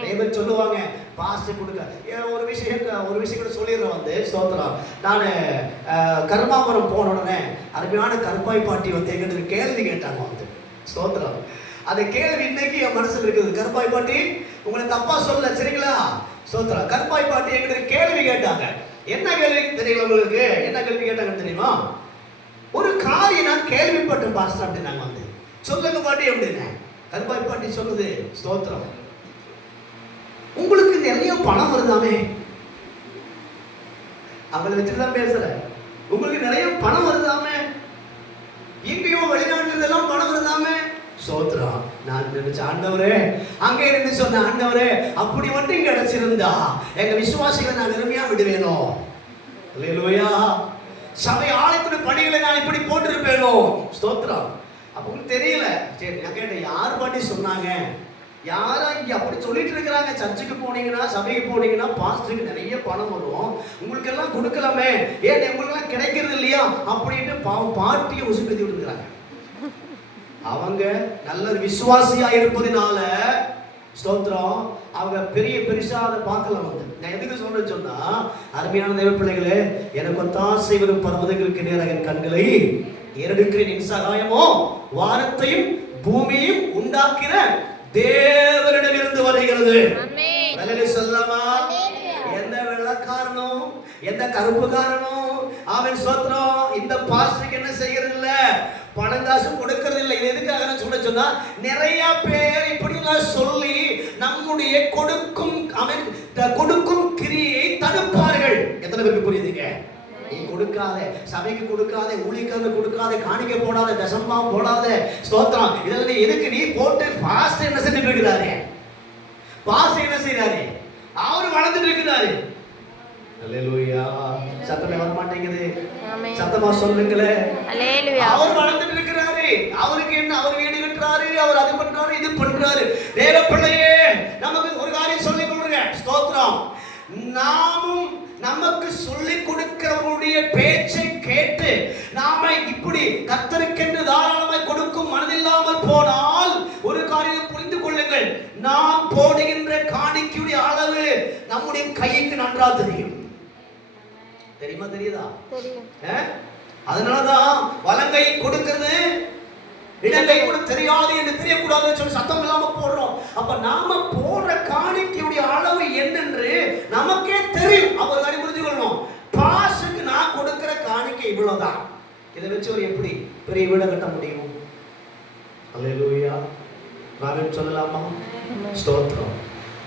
தேவன் சொல்லுவாங்க பாஸ்டர் கொடுக்க. ஒரு விஷயம் கூட சொல்லிடுறேன் வந்து, ஸ்தோத்திரம். நான் கர்மாபுரம் போன உடனே அருமையான கருப்பாய் பாட்டி வந்து எங்கிட்ட கேள்வி கேட்டாங்க வந்து, ஸ்தோத்திரம். அந்த கேள்வி இன்னைக்கு என் மனசுல இருக்குது. கருப்பாய் பாட்டி உங்களை தப்பா சொல்ல, சரிங்களா? ஸ்தோத்திரம். கருப்பாய் பாட்டி எங்கிட்ட கேள்வி கேட்டாங்க. என்ன கேள்வி தெரியல உங்களுக்கு? என்ன கேள்வி கேட்டாங்கன்னு தெரியுமா? ஒரு காரியம் நான் கேள்விப்பட்டேன் பாஸ்டர் அப்படின்னாங்க வந்து. சொல்லுங்க பாட்டி அப்படின்னு. கருப்பாய் பாட்டி சொல்லுது, ஸ்தோத்திரம், உங்களுக்கு நிறைய பணம் வருதாமே. அவங்களை வச்சுதான் பேசுற. உங்களுக்கு நிறைய பணம் வருதாமே, எங்கேயோ வெளிநாட்டுலாம் பணம் வருதாமே. ஸ்தோத்திரம். நான் நினைச்ச, ஆண்டவரே அங்கே இருந்து சொன்ன, ஆண்டவரே அப்படி மட்டும் கிடைச்சிருந்தா எங்க விசுவாசிகளை நான் விரும்பியா விடுவேனோ. அல்லேலூயா. சபை ஆலயத்தின் பணிகளை நான் இப்படி போட்டிருப்பேனோ. ஸ்தோத்திரம். அப்போ தெரியல. சரி, நான் கேட்டேன், யார் பாட்டி சொன்னாங்க? யாரா இங்க அப்படி சொல்லிட்டு இருக்கிறாங்க? சர்ச்சுக்கு போனீங்கன்னா, சபைக்கு போனீங்கன்னா பாஸ்டருக்கு நிறைய பணம் வரும், உங்களுக்கு எல்லாம் கொடுக்கலாமே, ஏன் உங்களுக்கு எல்லாம் கிடைக்கிறது இல்லையா அப்படின்ட்டு பாட்டியை உசுப்பேத்தி விட்டுருக்காங்க. அவங்க நல்ல விசுவாசியா இருப்பதினால, ஸ்தோத்திரம், அவங்க பெருசா அதை பார்க்கல வந்து. நான் எதுக்கு சொல்றேன்னு சொன்னா, அருமையான தேவ பிள்ளைகளே, எனக்கு ஒத்தாசை செய்வதும் பர்வதங்களுக்கு நேராக என் கண்களை ஏறெடுக்கிறேன். என் சகாயமோ வானத்தையும் பூமியையும் உண்டாக்கிற தேவனிடமிருந்து வருகிறது. சொல்லலாமா? எந்த வெள்ளக்காரனோ, எந்த கருப்புக்காரனோ, அவன் ஸ்தோத்திரம், இந்த பாஸ்டருக்கு என்ன செய்யறது இல்ல, பணம் காசு கொடுக்கறது இல்லை. இது எதுக்காக சொல்ல சொன்னா, நிறைய பேர் இப்படிலாம் சொல்லி நம்முடைய கொடுக்கும் கிரியை தடுப்பார்கள். எத்தனை பேருக்கு புரியுதுங்க? நீ கொடுக்காத, சபைக்கு கொடுக்காத, ஊழியக்காரனுக்கு கொடுக்காத, காணிக்க போடாத, தசமம் போடாத, ஸ்தோத்திரம், இதெல்லாம் எதுக்கு நீ போட்டு? பாஸ்டர் என்ன செஞ்சுட்டு இருக்கிறாரு? பாஸ்டர் என்ன செய்யறாரு? அவரு வளர்ந்துட்டு இருக்கிறாரு. அல்லேலூயா. சத்தமே வர மாட்டேங்குது. சத்தமா சொல்லுங்களே. அல்லேலூயா. அவர் வளர்ந்துட்டு இருக்கிறாரு. அவருக்கு என்ன? அவர் வீடு கட்டுறாரு, அவர் அது பண்றாரு, இது பண்றாரு. தேவ பிள்ளையே, நமக்கு ஒரு காரியம் சொல்லிக் கொடுங்க. ஸ்தோத்திரம். நாமும் நமக்கு சொல்லிக் கொடுக்கிறவருடைய பேச்சை கேட்டு நாம இப்படி கர்த்தருக்கென்று தாராளமாய் கொடுக்கும் மனதில்லாமல் போனால், ஒரு காரியம் புரிந்து கொள்ளுங்கள், நாம் போடுகின்ற காணிக்கையுடைய அளவு நம்முடைய கைக்கு நன்றா தெரியும். தெரியுமா? தெரியுதா? அதனாலதான் வலங்கை கொடுக்கிறது இடங்கை கூட தெரியாது என்று தெரியக்கூடாதுன்னு சொல்லி சத்தம் இல்லாம போடுறோம். அப்ப நாம போடுற காணிக்கையுடைய அளவு என்னென்று நமக்கே தெரியும். அவர் அதை புரிஞ்சு கொள்ளணும். பாசுக்கு நான் கொடுக்கிற காணிக்கை இவ்வளவுதான். இதை வச்சு ஒரு எப்படி பெரிய வீட கட்ட முடியும்? அல்லேலூயா. நான் சொல்லலாமா? ஸ்தோத்திரம்.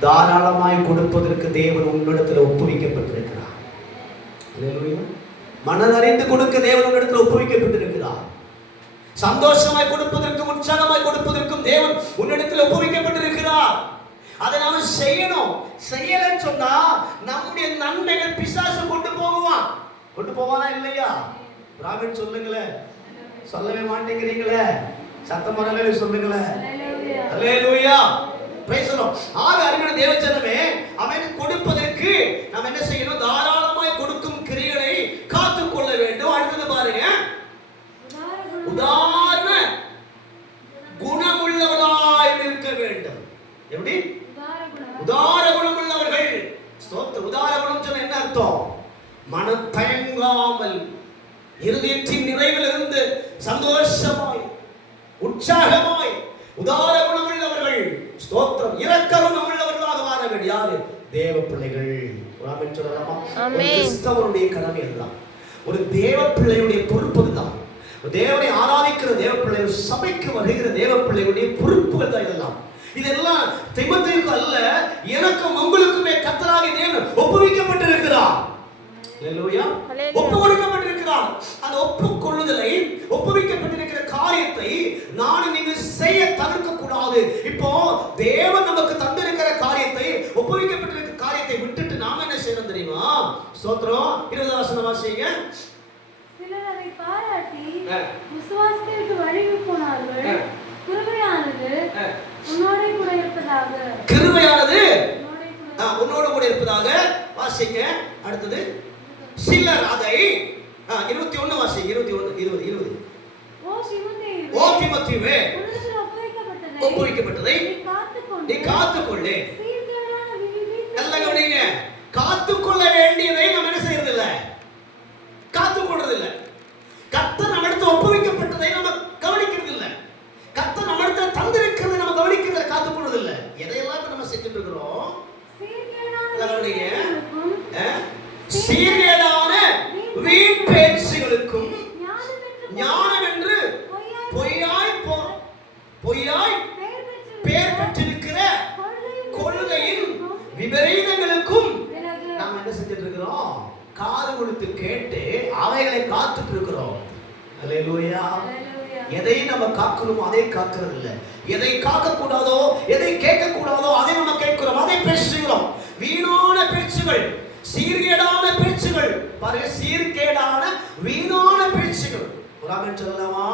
தாராளமாய் கொடுப்பதற்கு தேவன் உன்னிடத்தில் ஒப்புவிக்கப்பட்டிருக்கிறார். அல்லேலூயா. மனதறிந்து கொடுக்க தேவன் உன்னிடத்தில் ஒப்புவிக்கப்பட்டிருக்கிறார். சந்தோஷமாய் கொடுப்பதற்கும் உற்சாகமாய் கொடுப்பதற்கும் தேவன் உன்னிடத்தில் ஒப்புவிக்கப்பட்டிருக்கிறார். அதை நாம செய்யணும். செய்யலன்னு சொன்னா நம்முடைய நன்மைகள் பிசாசு கொண்டு போவானா இல்லையா? பிராமின் சொல்லுங்களேன். சொல்லவே மாட்டேங்கிறீங்களே. சத்தம் வரல சொல்லுங்களேன். அல்லேலூயா. Praise the Lord. அருமையான தேவஜனமே, அவன் கொடுப்பதற்கு நாம் என்ன செய்யணும்? தாராளமாய் கொடுக்கும் கிரியைகளை காத்துக் கொள்ள வேண்டும். அடுத்தது பாருங்க, உதாரண குணமுள்ளவர்களாய் இருக்க வேண்டும். எப்படி? உதார குணமுள்ளவர்கள். ஸ்தோத்திரம். உதார குணம் சொன்னா என்ன அர்த்தம்? மனம் தயங்காமல் இருதயத்தின் நிறைவில் இருந்து சந்தோஷமாய் உற்சாகமாய் உதார குணமுள்ளவர்கள். ஸ்தோத்திரம். இரக்க குணமுள்ளவர்களாக மாற வேண்டும். யாரு? தேவ பிள்ளைகள். ஆமென் சொல்லலாமா? கிறிஸ்தவனுடைய கடமை எல்லாம் ஒரு தேவ பிள்ளையுடைய பொறுப்பு தான். தேவனை ஆராதிக்கிற தேவ பிள்ளை, சபைக்கு வருகிற தேவ பிள்ளையுடைய பொறுப்புகள் தான் இதெல்லாம். இதெல்லாம் தீமோத்தேயுக்கு அல்ல, எனக்கும் உங்களுக்குமே கர்த்தராகிய தேவன் ஒப்புவிக்கப்பட்டிருக்கிறார். அல்லேலூயா. ஒப்பு கொடுக்கப்பட்டிருக்கிறார். அந்த ஒப்புக்கொள்ளுதலை, ஒப்புவிக்கப்பட்டிருக்கிற காரியத்தை நான் நீங்கள் செய்ய தவிர்க்க கூடாது. இப்போ தேவன் நமக்கு தந்திருக்கிற காரியத்தை, ஒப்புவிக்கப்பட்டிருக்கிற காரியத்தை விட்டுட்டு நாம என்ன செய்யணும் தெரியுமா? ஸ்தோத்திரம். 20 வசனம் வாசிங்க. சிலர் அதை பாராட்டி விசுவாசத்திற்கு வழிவி போனார்கள். கிருபையானது உன்னோடு கூட இருப்பதாக. கிருபையானது உன்னோடு கூட இருப்பதாக. வாசிங்க. அடுத்தது சிலர் அதை 21 வாசிங்க. 21 20 ஓ தீமோத்தேயுவே, ஒப்புவிக்கப்பட்டதை நீ காத்துக்கொள்ளு. நல்ல கவனிங்க. காத்துக்கொள்ள வேண்டியதை நம்ம என்ன செய்யறது இல்ல? காத்துக்கொள்றது இல்ல. கர்த்தர் நம்மிடத்தில் ஒப்புவிக்கப்பட்டதை நம்ம கவனிக்கிறது இல்ல. கர்த்தர் நம்மிடத்தில் தந்திருக்கிறதை நம்ம கவனிக்கிறத காத்துக்கொள்றது இல்ல. எதையெல்லாம் நம்ம செஞ்சுட்டு இருக்கிறோம்? சீர்கேடான வீண் பேச்சுகளுக்கும் ஞானம் என்று பொய்யாய் பேர் பெற்றிருக்கிற கொள்கையின் விபரீதங்களுக்கும் நாம் என்ன செஞ்சுட்டு இருக்கிறோம்? காது கொடுத்து கேட்டு அவைகளை காத்துட்டு இருக்கிறோம். அல்லேலூயா. எதை நம்ம காக்கணுமோ அதை காக்கிறது இல்லை. எதை காக்க கூடாதோ, எதை கேட்க கூடாதோ அதை நம்ம கேட்கிறோம், அதை பேசுகிறோம். வீணான பேச்சுகள், சீர்கேடான பேச்சுகள். பாருங்க, சீர்கேடான வீணான பேச்சுகள். ஆமென் சொல்லலாமா?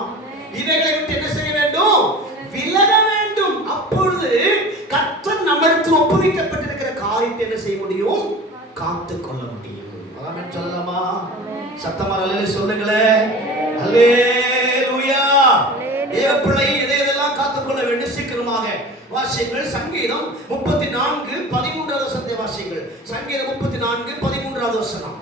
இவைகளை விட்டு என்ன செய்ய வேண்டும்? விலக வேண்டும். அப்பொழுது கர்த்தர் நம்மளுக்கு ஒப்புவிக்கப்பட்டிருக்கிற காரியத்தை என்ன செய்ய முடியும்? காத்துக் கொள்ள முடியும். ஆமென் சொல்லலாமா? சத்தமா அல்லேலூயா சொல்லுங்களே. அல்லேலூயா. தேவ பிள்ளை எதையெல்லாம் காத்துக்கொள்ள வேண்டும்? சீக்கிரமாக வாசியுங்கள். சங்கீதம் 34 13வது வசனத்தை வாசியுங்கள். சங்கீதம் 34 13வது வசனம்.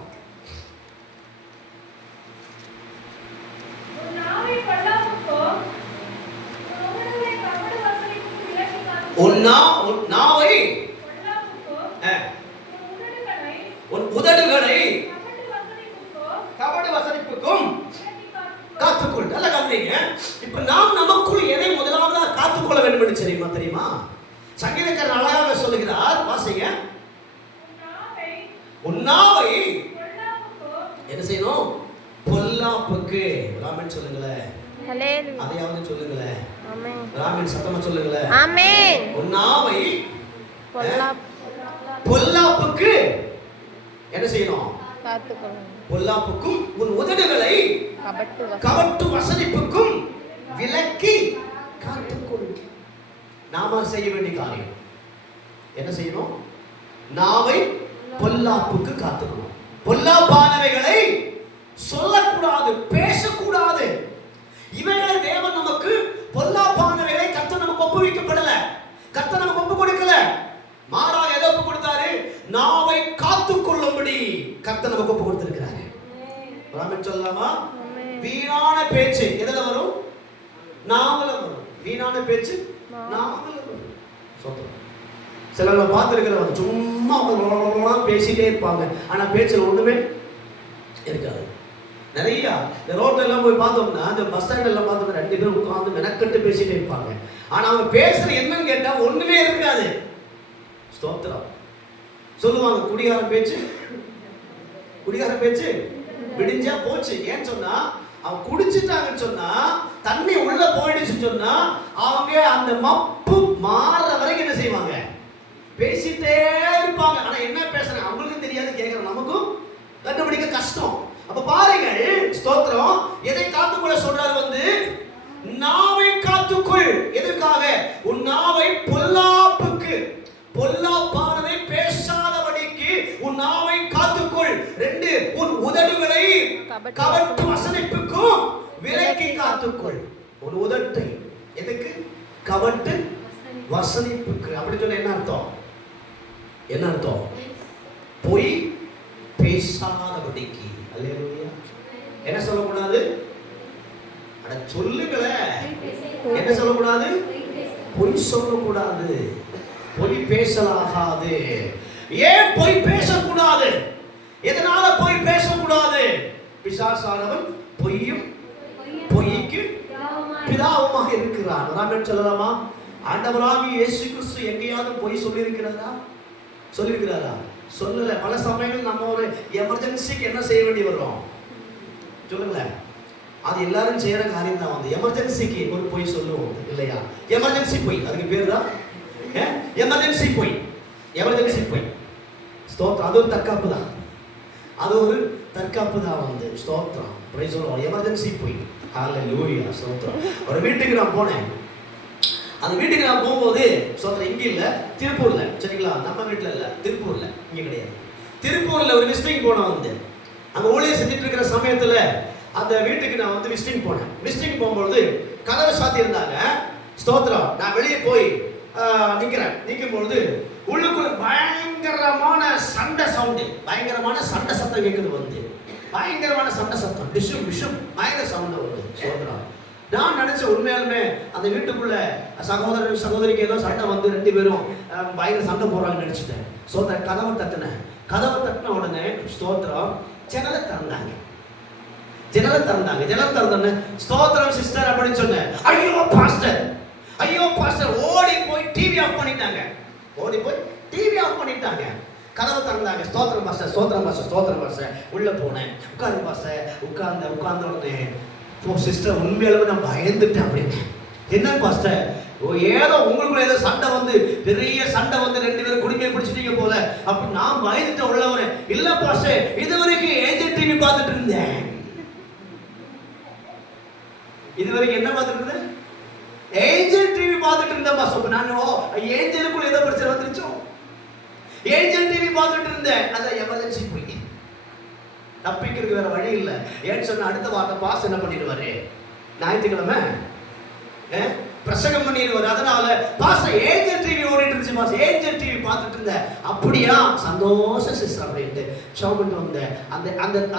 உதடுகளை கபடு வசனிப்புக்கும் காத்துக்கொள். நல்ல கவனிங்க. இப்ப நாம் நமக்குள் எதை முதலாவதாக காத்துக்கொள்ள வேண்டும் என்று தெரியுமா? சங்கீதக்காரர் அழகாக சொல்லுகிறார். வாசிங்க. உன்னாவை என்ன செய்யணும்? பொல்லாப்புக்கு. ராமன் சொல்லுங்களேன். அதையாவது சொல்லுங்களேன். ராமன் சத்தமா சொல்லுங்களேன். ஆமென். உன்னாவை பொல்லாப்புக்கு என்ன செய்யணும்? காத்துக்கொள்ளணும். பொல்லாப்புக்கும் உன் உதடுகளை கபட்டு வசனிப்புக்கும் விலக்கி காத்துக்கொள். நாம செய்ய வேண்டிய காரியம் என்ன செய்யணும்? நாவை பொல்லாப்புக்கு காத்துக்கணும். பொல்லாப்பானவைகளை சொல்லக்கூடாது, பேசக்கூடாது. இவைகளை தேவன் நமக்கு பொல்லாப்பானவைகளை கர்த்தர் நமக்கு ஒப்புவிக்கப்படல. கர்த்தர் நமக்கு ஒப்பு மாறாக எதை ஒப்பு கொடுத்தாரு? நாவை காத்துக்கொள்ளும்படி கர்த்தர் நமக்கு ஒப்பு கொடுத்திருக்கிறாரு. ஆமென் சொல்லலாமா? வீணான பேச்சு எதுல வரும்? நாவல வரும். வீணான பேச்சு நாவல வரும். சொல்றேன், சிலரை பார்த்துருக்கிறவங்க சும்மா பேசிட்டே இருப்பாங்க, ஆனா பேச்சுல ஒண்ணுமே இருக்காது. நிறைய இந்த ரோட்ல எல்லாம் போய் பார்த்தோம்னா, இந்த பஸ் ஸ்டாண்ட் எல்லாம் பார்த்தோம்னா 2 பேரும் உட்கார்ந்து மெனக்கட்டு பேசிட்டே இருப்பாங்க. ஆனா அவங்க பேசுற என்னன்னு கேட்டா ஒண்ணுமே இருக்காது. ஸ்தோத்திரம். சொல்லுவாங்க, குடிகார பேச்சு விடிஞ்சா போச்சு. ஏன்னு சொன்னா அவங்க குடிச்சிட்டாங்கன்னு சொன்னா, தண்ணி உள்ள போயிடுச்சுன்னு சொன்னா, அவங்க அந்த மப்பு மாறுற வரைக்கும் என்ன செய்வாங்க? பேசிட்டே இருப்பாங்க. ஆனா என்ன பேசுறாங்க அவங்களுக்கும் தெரியாது, கேட்கிற நமக்கும் கண்டுபிடிக்க கஷ்டம். அப்ப பாருங்கள், ஸ்தோத்திரம், எதை காத்துக்கொள்ள சொல்றாரு வந்து? நாவை காத்துக்கொள். எதற்காக? உன் நாவை பொல்லாப்புக்கு, பொல்லாப்பானதை பேசாதபடிக்கு உன் நாவை காத்துக்கொள். 2, உன் உதடுகளை கபட்டு வசனிப்புக்கும் விலக்கி காத்துக்கொள். ஒரு உதட்டை எதுக்கு? கபட்டு வசனிப்புக்கு. அப்படி சொன்ன என்ன அர்த்தம்? என்ன அர்த்தம்? பொய் பேசாதபடிக்கு. அல்லேலூயா. என்ன சொல்லக்கூடாது? அட சொல்லுங்களேன், என்ன சொல்லக்கூடாது? பொய் சொல்லக்கூடாது, பொய் பேசலாகாது. ஏன் பொய் பேசக்கூடாது? எதனால பொய் பேசக்கூடாது? பிசாசானவன் பொய்யும் பொய்க்கு பிதாவுமாக இருக்கிறான். ஆமென் சொல்லலாமா? ஆண்டவராகிய இயேசு கிறிஸ்து எங்கேயாவது பொய் சொல்லியிருக்கிறாரா? சொல்லல. பல சமயங்கள் நம்ம ஒரு எமர்ஜென்சிக்கு என்ன செய்ய வேண்டி வரும்? சொல்லுங்களேன். அது எல்லாரும் செய்யற காரியம் தான். வந்து எமர்ஜென்சிக்கு ஒரு பொய் சொல்லுவோம் இல்லையா? எமர்ஜென்சி பொய், அதுக்கு பேர் தான் எமர்ஜென்சி பொய். ஸ்தோத்திரம். அது ஒரு தற்காப்பு தான். வந்து ஸ்தோத்திரம். பிரைஸ் சொல்லுவோம், எமர்ஜென்சி பொய். ஹalleluya. ஸ்தோத்திரம். ஒரு வீட்டுக்கு நான் போனேன். அந்த வீட்டுக்கு நான் போகும்போது, ஸ்தோத்திரம், இங்க இல்ல, திருப்பூர்ல. சரிங்களா? நம்ம வீட்டுல இல்ல, திருப்பூர்ல. இங்க கிடையாது. திருப்பூர்ல ஒரு விசிட்டிங் போனோம். வந்து அங்க ஊழியர் செஞ்சுட்டு இருக்கிற சமயத்துல அந்த வீட்டுக்கு நான் வந்து விசிட்டிங் போனேன். விசிட்டிங் போகும்போது கதவை சாத்தி இருந்தாங்க. ஸ்தோத்திரம். நான் வெளியே போய் நிற்கும்பொழுது உள்ளுக்குள்ள பயங்கரமான சண்டை சத்தம் கேட்குது. வந்து பயங்கரமான சண்டை சத்தம், டிஷும் விஷும் பயங்கர சவுண்ட் வருது. ஸ்தோத்திரம். நான் நினைச்சேன், உண்மையாலுமே அந்த வீட்டுக்குள்ள சகோதரிக்கு ஏதோ சண்டை வந்து 2 பேரும் பயங்கர சண்டை போடுறாங்கன்னு நினைச்சிட்டேன். ஸ்தோத்திரம். கதவை தட்டின உடனே ஸ்தோத்திரம், ஜன்னலை திறந்தாங்க. திறந்தோடனே ஸ்தோத்திரம் சிஸ்டர் அப்படின்னு சொன்னேன். ஐயோ பாஸ்டர் ஓடி போய் டிவி ஆஃப் பண்ணிட்டாங்க. கதவை திறந்தாங்க. ஸ்தோத்திரம் பாஸ்டர். உள்ள போனேன். உட்கார்ந்து பாஸ்டர். உட்கார்ந்த உடனே சிஸ்டர், உண்மையாலுமே நான் பயந்துட்டேன். அப்படின்னு என்ன பாஸ்டர்? ஏதோ உங்களுக்குள்ள ஏதோ சண்டை வந்து, பெரிய சண்டை வந்து 2 பேரும் குடிமையை பிடிச்சிட்டீங்க போல. அப்ப நான் பயந்துட்டு உள்ளவனே. இல்ல பாஸ்டர், இதுவரைக்கும் ஏஞ்சல் டிவி பார்த்துட்டு இருந்தேன். இதுவரைக்கும் என்ன பார்த்துட்டு இருந்தேன்? ஏஞ்சல் டிவி பார்த்துட்டு இருந்தேன் பாஸ்டர். நான் ஏஞ்சலுக்குள்ள ஏதோ பிரச்சனை வந்துருச்சோ, ஏஞ்சல் டிவி பார்த்துட்டு இருந்தேன். அதான் எமர்ஜென்சி போய் தப்பிக்கிறதுக்கு வேற வழி இல்லை. ஏன்னு சொன்ன அடுத்த வார்த்தை பாஸ் என்ன பண்ணிடுவாரு? ஞாயிற்றுக்கிழமை பிரசங்கம் பண்ணிடுவாரு. அதனால பாஸ் ஏஞ்சல் டிவி ஓடிட்டு இருந்துச்சு. பாஸ் ஏஞ்சல் டிவி பார்த்துட்டு இருந்தேன். அப்படியா? சந்தோஷ சிஸ்டர் அப்படின்ட்டு சவுண்ட் வந்த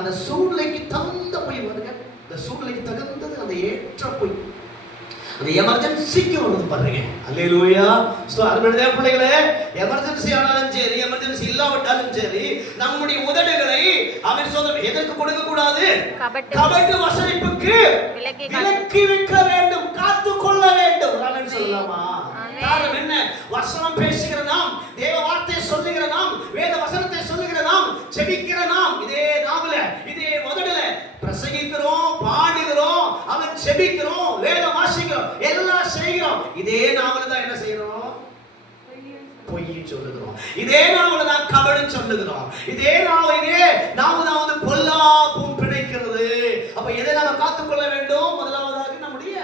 அந்த சூழ்நிலைக்கு தகுந்த போய் வருங்க. அந்த சூழ்நிலைக்கு தகுந்தது அந்த ஏற்ற போய் அந்த எமர்ஜென்சிக்கு வருது பாருங்க. அல்லேலூயா. அருமையான பிள்ளைகளே, எமர்ஜென்சி ஆனாலும் சரி, எமர்ஜென்சி இல்லாவிட்டாலும் சரி, நம்முடைய உதடுகளை அவர் சொல்ற எதற்கு கொடுக்க கூடாது? கபட்டு வசனிப்புக்கு விலக்கி வைக்க வேண்டும், காத்துக் கொள்ள வேண்டும். ஆமென் சொல்லலாமா? காரணம் என்ன? வசனம் பேசுகிற நாம், தேவ வார்த்தையை சொல்லுகிற நாம், வேத வசனத்தை சொல்லுகிற நாம், ஜெபிக்கிற நாம், இதே நாவல, இதே உதடுல பிரசங்கிக்கிறோம், பாடுகிறோம், அவன் ஜெபிக்கிறோம், வேதம் வாசிக்கிறோம், எல்லாம் செய்கிறோம். இதே நாவல தான் என்ன செய்யறோம்? பொய் சொல்லுகிறோம். இதே நாவல தான் கபடு சொல்லுகிறோம். இதே நாம தான் வந்து பொல்லாப்பும் பிணைக்கிறது. அப்ப எதை நாம காத்துக்கொள்ள வேண்டும்? முதலாவதாக நம்முடைய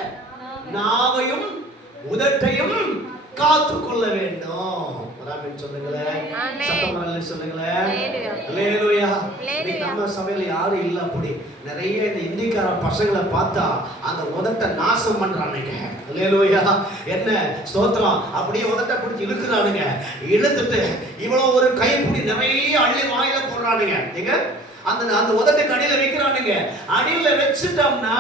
நாவையும் உதட்டையும் காத்துக்கொள்ள வேண்டும். ஆமென் சொல்லுங்களேன். சத்தமா சொல்லுங்களேன். அல்லேலூயா. நம்ம சபையில யாரும் இல்ல அப்படி. நிறைய இந்த இந்திக்கார பசங்களை பார்த்தா அந்த உதட்ட நாசம் பண்றானுங்க. அல்லேலூயா. என்ன ஸ்தோத்திரம். அப்படியே உதட்ட பிடிச்சி இழுக்கிறானுங்க. இழுத்துட்டு இவ்வளவு ஒரு கைப்பிடி நிறைய அள்ளி வாயில போடுறானுங்க. நீங்க அந்த உதட்டுக்கு அடியில வைக்கிறானுங்க. அடியில வச்சுட்டோம்னா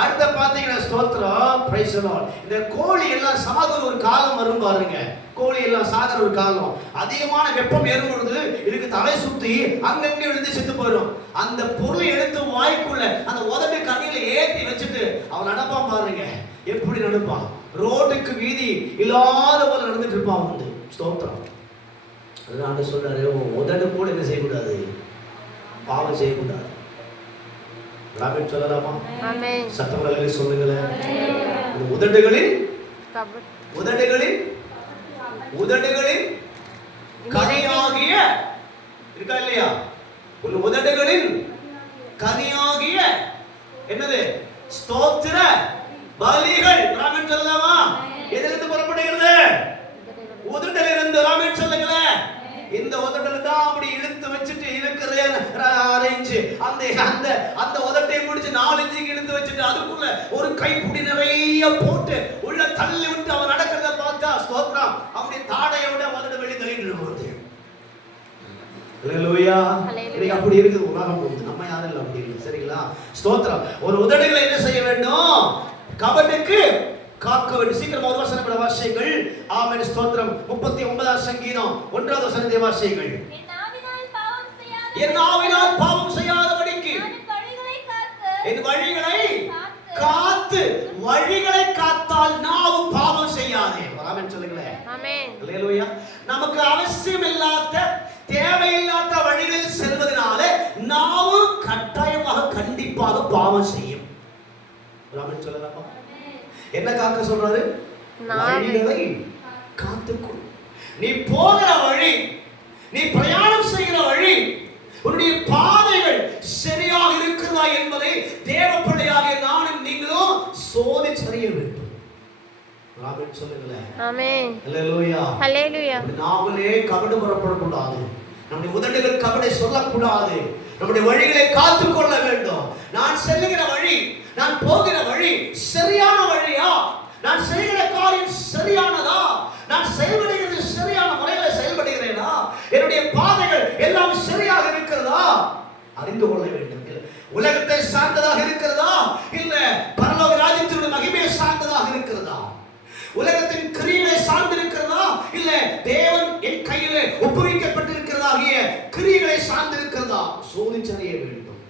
அடுத்த பாத்தீங்கன்னா ஸ்தோத்திரம் பிரைஸ் தி லார்ட். இந்த கோழி எல்லாம் சாகுற ஒரு காலம் வரும் பாருங்க. கோழி எல்லாம் சாகுற ஒரு காலம், அதிகமான வெப்பம் ஏறும்பொழுது இதுக்கு தலை சுத்தி அங்கங்க விழுந்து செத்து போயிடும். அந்த பொருளை எடுத்து வாய்க்குள்ள அந்த உதட்டு கண்ணில ஏத்தி வச்சுட்டு அவன் நடப்பான் பாருங்க. எப்படி நடப்பான்? ரோட்டுக்கு வீதி இல்லாத போல நடந்துட்டு இருப்பான் வந்து. ஸ்தோத்திரம். அதனால சொல்றாரு, உதடு கூட என்ன செய்யக்கூடாது? பாவம் செய்யக்கூடாது. ராமன் சொல்லலாமா? ஆமென். சத்தங்களை சொல்லுங்களேன். உதடுகளில் கனியாகிய இருக்கா இல்லையா? ஒரு உதடுகளில் கனியாகிய என்னது? ஸ்தோத்திர பலிகள். ராமன் சொல்லலாமா? எதிலிருந்து புறப்படுகிறது? உதட்டிலிருந்து. ராமன் சொல்லுங்களேன். இந்த உதட்டல தான் அப்படி இழுத்து வச்சுட்டு இருக்கிறதே அரேஞ்சு அந்த உதட்டை முடிச்சு 4 இன்ச்சுக்கு இழுத்து வச்சுட்டு அதுக்குள்ள ஒரு கைப்பிடி நிறைய போட்டு உள்ள தள்ளி விட்டு அவன் நடக்கிறத பார்த்தா ஸ்தோத்திரம் அப்படி தாடையோட உதட வெளியே தள்ளிட்டு போகுது. அல்லேலூயா. இன்னைக்கு அப்படி இருக்குது உலகம். நம்ம யாரும் இல்லை அப்படி இல்லை. சரிங்களா? ஸ்தோத்திரம். ஒரு உதடுகளை என்ன செய்ய வேண்டும்? கபட்டுக்கு காக்க வேண்டும். சீக்கிரம் ஒரு வசனங்களை வாசியுங்கள். ஆமென். ஸ்தோத்திரம். 39ஆம் சங்கீதம் 1வது வசனத்தை வாசியுங்கள். என் நாவினால் பாவம் செய்யாதபடிக்கு என் வழிகளை காத்து. வழிகளை காத்தால் நாவு பாவம் செய்யாதே. ஆமென் சொல்லுங்களேன். ஆமென். அல்லேலூயா. நமக்கு அவசியம் இல்லாத தேவையில்லாத வழிகளில் செல்வதனால நாவு கட்டாயமாக கண்டிப்பாக பாவம் செய்யும். ஆமென் சொல்லலாமா? என்ன காக்க சொல்றாரு? வழிகளை காத்துக்கொள். நீ போகிற வழி, நீ பிரயாணம் செய்கிற வழி, உன்னுடைய பாதைகள் சரியாக இருக்கிறதா என்பதை தேவ பிள்ளையாகிய நானும் நீங்களும் சோதிச்சு அறிய வேண்டும். ஆமென் சொல்லுங்களேன். ஆமென். அல்லேலூயா. அல்லேலூயா. நாவிலே கபடு புறப்படக்கூடாது. நம்முடைய உதடுகள் கபடை சொல்லக்கூடாது. நம்முடைய வழிகளை காத்துக்கொள்ள வேண்டும். நான் செல்லுகிற வழி, நான் போகிற வழி சரியான வழியா? நான் செய்கிற காரியம் சரியானதா? நான் செயல்படுகிறது சரியான முறையில் செயல்படுகிறேனா? என்னுடைய பாதைகள் எல்லாம் சரியாக இருக்கிறதா? அறிந்து கொள்ள வேண்டும். உலகத்தை சார்ந்ததாக இருக்கிறதா? இல்ல பரலோக ராஜ்யத்தினுடைய மகிமையை சார்ந்ததாக இருக்கிறதா? உலகத்தின் கிரியைகளை சார்ந்து இருக்கிறதா? இல்ல தேவன் என் கையிலே ஒப்புவிக்கப்பட்டிருக்கிறதாகிய கிரியைகளை சார்ந்து இருக்கிறதா? சோதிச்சறிய வேண்டும்.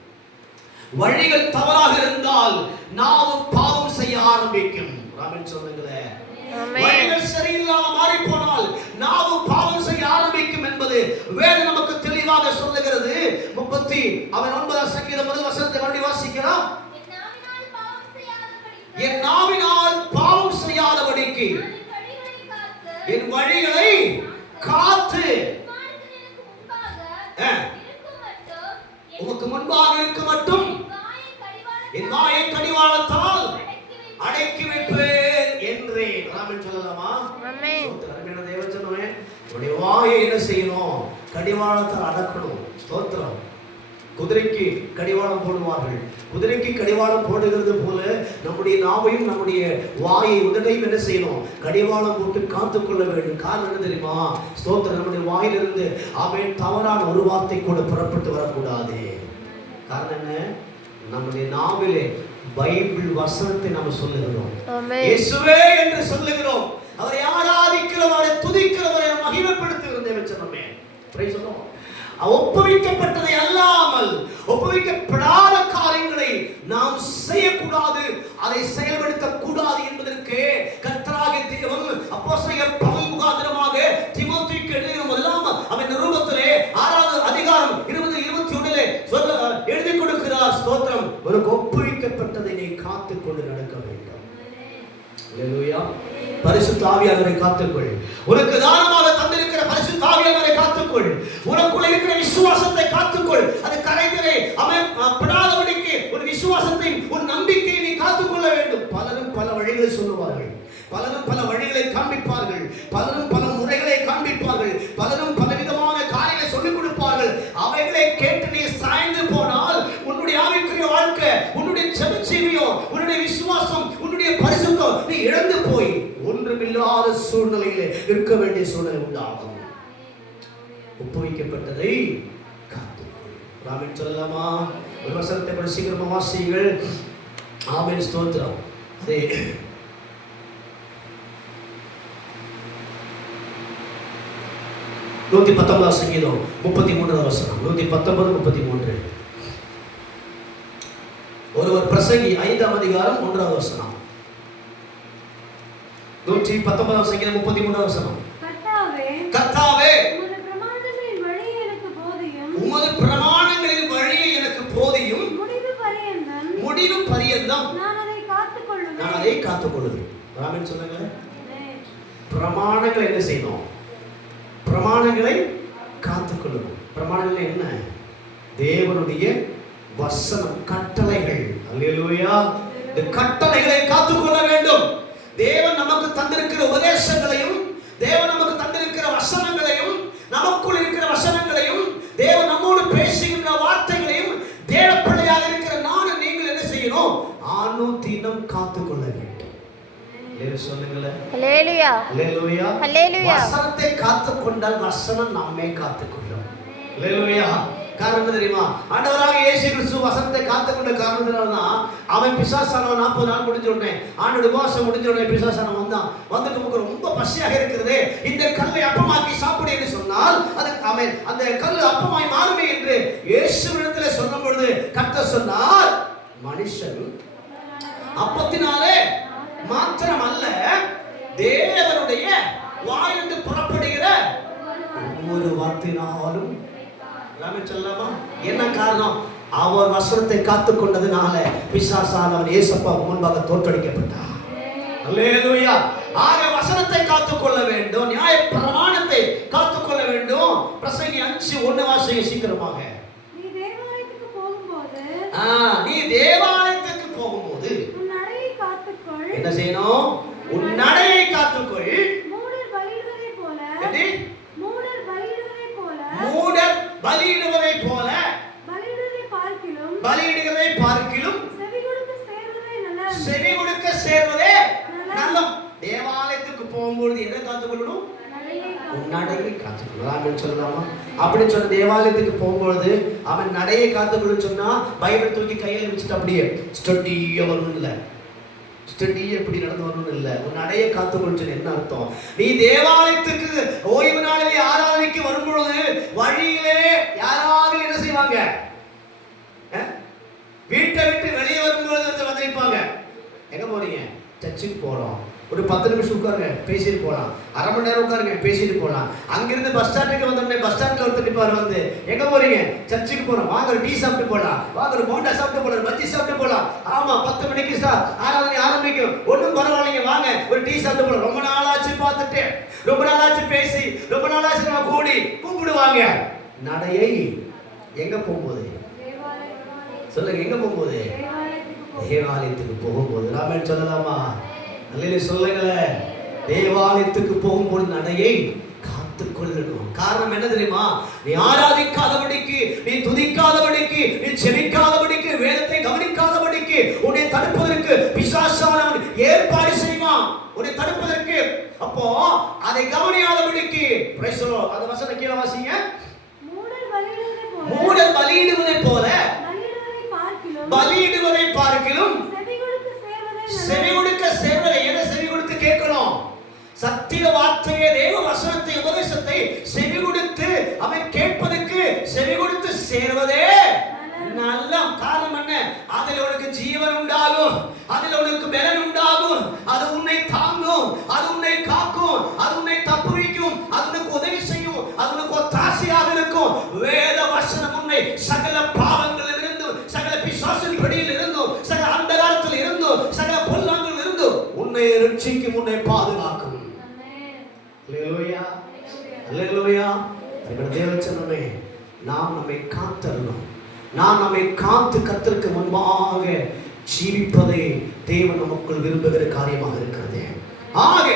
வழிகள் தவறாக இருந்தால் நாவு பாவம் செய்ய ஆரம்பிக்கும். ராமன் சொல்லுங்களேன். வழிகள் சரியில்லாம மாறி போனால் நாவு பாவம் செய்ய ஆரம்பிக்கும் என்பது வேதம் நமக்கு தெளிவாக சொல்லுகிறது. 39ஆம் சங்கீதம் 1 வசனத்தை மறுபடியும் வாசிக்கலாம். என் நாவினால் பாவம் செய்யாதபடிக்கு என் வழிகளை காத்து உமக்கு முன்பாக இருக்க மட்டும் என் வாயை கடிவாளத்தால் அடக்கி வைப்பேன் என்றேன். ராமன் சொல்லலாமா? ஆமென். அருமையான தேவஜனமே, உடைய வாயை என்ன செய்யணும்? கடிவாளத்தால் அடக்கணும். ஸ்தோத்திரம். குதிரைக்கு கடிவாளம் போடுவார்கள். குதிரைக்கு கடிவாளம் போடுகிறது போல நம்முடைய நாவையும் நம்முடைய வாயை உதடையும் என்ன செய்யணும்? கடிவாளம் போட்டு காத்துக்கொள்ள வேண்டும். காரணம் என்ன தெரியுமா? ஸ்தோத்திரம். நம்முடைய வாயிலிருந்து ஆமென் தவறான ஒரு வார்த்தை கூட புறப்பட்டு வரக்கூடாது. காரணம் என்ன? நம்முடைய நாவிலே பைபிள் வசனத்தை நாம் சொல்லுகிறோம். இயேசுவே என்று சொல்லுகிறோம். அவரை ஆராதிக்கிறோம், அவரை துதிக்கிறோம், அவரை மகிமைப்படுத்துகிறோம். தேவச்சனமே பிரைஸ் தி லார்ட். ஒப்புவிக்கப்பட்டதை அல்லாமல் ஒப்புவிக்கப்படாத காரியங்களை நாம் செய்யக்கூடாது, அதை செயல்படுத்த கூடாது என்பதற்கு கர்த்தராகிய தேவன் அப்போஸ்தலர் பவுல் முகாந்திரமாக தீமோத்தேயுக்கு எழுதின முதலாம் அவன் நிருபத்திலே 6வது அதிகாரம் 20-21 சொல்ல எழுதி கொடுக்கிறார். ஸ்தோத்திரம். உனக்கு ஒப்புவிக்கப்பட்டதை நீ காத்துக்கொண்டு நடக்க வேண்டும். அல்லேலூயா. பரிசுத்த ஆவியானவரை காத்துக்கொள். உனக்கு தானமாக தந்திருக்கிற பரிசுத்த ஆவியானவரை காத்துக்கொள். உனக்குள்ள இருக்கிற விசுவாசத்தை காத்துக்கொள். அது கரைதிலே படாதபடிக்கு ஒரு விசுவாசத்தை, ஒரு நம்பிக்கையை நீ காத்துக்கொள்ள வேண்டும். பலரும் பல வழிகளை சொல்லுவார்கள், பலரும் பல வழிகளை காண்பிப்பார்கள், பலரும் பல முறைகளை காண்பிப்பார்கள், பலரும் பலவிதமான காரியங்களை சொல்லிக் கொடுப்பார்கள். அவைகளை கேட்டு நீ சாய்ந்து போன நீ இழந்து போய் ஒன்றுமில்லாத சூழ்நிலையிலே இருக்க வேண்டிய சூழ்நிலை உண்டாகும். ஒப்புவிக்கப்பட்டதை காத்துக்கொள். ஆமென் சொல்லலாமா? ஒரு வசனத்தை கூட சீக்கிரமா வாசியுங்கள். ஆமென், ஸ்தோத்திரம். அதே 119 சங்கீதம் 33 வசனம். 119 33. ஒருவர் பிரசங்கி 5ஆம் அதிகாரம் 1ஆவது வசனம். 119 சங்கீதம் 33 வசனம். கர்த்தாவே உமது பிரமாணங்களின் வழியை எனக்கு போதியும், முடிவு பரியந்தம் நான் அதை காத்துக்கொள்ளுவேன். ஆமென் சொல்லுங்க. பிரமாணங்களை என்ன செய்யணும்? பிரமாணங்களை காத்துக்கொள்ளணும். பிரமாணங்கள் என்ன? தேவனுடைய வசனம், கட்டளைகள். அல்லேலூயா. இந்த கட்டளைகளை காத்துக்கொள்ள வேண்டும். தேவன் நமக்கு தந்திருக்கிற உபதேசங்களையும், தேவன் நமக்கு தந்திருக்கிற வசனங்களையும், நமக்குள் இருக்கிற வசனங்களையும், தேவன் நம்மோடு பேசுகின்ற வார்த்தைகளையும் தேவ பிள்ளையாக இருக்கிற நானும் நீங்கள் என்ன செய்யணும்? தினம் காத்துக்கொள்ள வேண்டும். சொல்லுங்களேன். அல்லேலூயா. அல்லேலூயா. அல்லேலூயா. வசனத்தை காத்துக்கொண்டால் வசனம் நம்மை காத்துக்கொள்ளும். அல்லேலூயா. காரணம் என்ன தெரியுமா? ஆண்டவராக இயேசு கிறிஸ்து வசனத்தை காத்துக்கொண்ட காரணத்தினால்தான் அவன் பிசாசானவன் 40 நாள் முடிஞ்ச உடனே, ஆண்டோட உபவாசம் முடிஞ்ச உடனே பிசாசானவன் வந்தான். வந்துட்டு நமக்கு ரொம்ப பசியாக இருக்கிறது, இந்த கல்லை அப்பமாக்கி சாப்பிடு என்று சொன்னால் அது அவன் அந்த கல் அப்பமாய் மாறுமே என்று இயேசுவிடத்தில் சொல்லும் பொழுது கர்த்தர் சொன்னார், மனுஷன் அப்பத்தினாலே மாத்திரம் அல்ல, தேவனுடைய வாயிலிருந்து புறப்படுகிற ஒவ்வொரு வார்த்தையினாலும். சொல்லலாமா? என்ன காரணம்? அவர் வசனத்தை காத்துக்கொண்டதுனால பிசாசானவன் இயேசுப்பா முன்பாக தோற்கடிக்கப்பட்டார். அல்லேலூயா. ஆக வசனத்தை காத்துக்கொள்ள வேண்டும், நியாய பிரமாணத்தை காத்துக்கொள்ள வேண்டும். பிரசங்கி 5:1 வாசிங்க சீக்கிரமாக. நீ தேவாலயத்துக்கு போகும்போது உன் நடையை காத்துக்கொள். என்ன செய்யணும்? உன் நடையை காத்துக்கொள். மூடர் பலியிடுவதை போல பலியிடுவதை பார்க்கிலும் செவி கொடுக்க சேர்வதே நல்லம். தேவாலயத்துக்கு போகும்போது எதை காத்துக்கொள்ளணும்? நடையை காத்துக்கொள்ளணும். சொல்லலாமா? அப்படி சொன்ன தேவாலயத்துக்கு போகும்போது அவன் நடையை காத்துக்கொள்ள சொன்னா பைபிள் தூக்கி கையில வச்சுட்டு அப்படியே ஸ்டடியா வரணும் இல்ல, ஸ்டடியா எப்படி நடந்து வரணும் இல்ல, உன் நடையை காத்துக்கொள்ள என்ன அர்த்தம்? நீ தேவாலயத்துக்கு ஓய்வு நாளிலே ஆராதனைக்கு வரும்பொழுது வழியிலே யாராவது என்ன செய்வாங்க? வீட்டை விட்டு வெளியே வரும்பொழுது வந்து நிற்பாங்க. எங்க போறீங்க? சர்ச்சுக்கு போறோம். ஒரு 10 நிமிஷம் உட்காருங்க, பேசிட்டு போகலாம். அரை மணி நேரம் உட்காருங்க, பேசிட்டு போகலாம். அங்கிருந்து பஸ் ஸ்டாண்டுக்கு வந்தோடனே பஸ் ஸ்டாண்ட்ல ஒருத்தர் நிற்பார், வந்து எங்க போறீங்க? சர்ச்சுக்கு போறோம். வாங்க ஒரு டீ சாப்பிட்டு போகலாம், வாங்க ஒரு போண்டா சாப்பிட்டு போகலாம், பஜ்ஜி சாப்பிட்டு போகலாம். ஆமா 10 மணிக்கு ஆராதனை ஆரம்பிக்கும். ஒன்றும் பரவாயில்லைங்க, வாங்க ஒரு டீ சாப்பிட்டு போகலாம். ரொம்ப நாளாச்சு பார்த்துட்டு, ரொம்ப நாளாச்சு பேசி, ரொம்ப நாளாச்சு நம்ம கூடி கூப்பிடுவாங்க. நடையை எங்க போகும்போது? சொல்லுங்க, எங்க போகும்போது? தேவாலயத்துக்கு போகும்போது. ராமன் சொல்லலாமா? அல்லேலூயா சொல்லுங்களேன். தேவாலயத்துக்கு போகும்போது நடையை காத்துக்கொள்ளணும். காரணம் என்ன தெரியுமா? நீ ஆராதிக்காதபடிக்கு, நீ துதிக்காதபடிக்கு, நீ செபிக்காதபடிக்கு, வேதத்தை கவனிக்காதபடிக்கு உன்னை தடுப்பதற்கு பிசாசானவன் ஏற்பாடு செய்வான். உன்னை தடுப்பதற்கு. அப்போ அதை கவனியாதபடிக்கு அந்த வசனம் கீழே வாசிங்க. மூடர் பலியிடுவதை போல பலியிடுவதை பார்க்கிலும் செவி கொடுக்க சேர்வதை. எதை செவி கொடுத்து கேட்கணும்? சத்திய வார்த்தையை, தேவ வசனத்தை, உபதேசத்தை செவி கொடுத்து அவன் கேட்பதற்கு செவி கொடுத்து சேர்வதே நல்ல. காரணம் என்ன? அதில் உனக்கு ஜீவன் உண்டாகும், அதில் உனக்கு பலன் உண்டாகும், அது உன்னை தாங்கும், அது உன்னை காக்கும், அது உன்னை தப்புவிக்கும், அது உனக்கு உதவி செய்யும், அது உனக்கு ஒத்தாசையாக இருக்கும். வேத வசனம் உன்னை சகல பாவங்களில் இருந்தும், சகல பிசாசின் பிடியில் இருந்தும், சகல அந்தகாரத்தில் இருந்தும், சகல பொல்லாங்கில் இருந்தும் உன்னை ரட்சிக்கும், உன்னை பாதுகாக்கும். அல்லேலூயா. அல்லேலூயா. தேவச்சனமே, நாம் நம்மை காத்தரணும். நாம் நம்மை காத்து கர்த்தருக்கு முன்பாக ஜீவிப்பதை தேவன் நமக்குள் விரும்புகிற காரியமாக இருக்கிறது. ஆக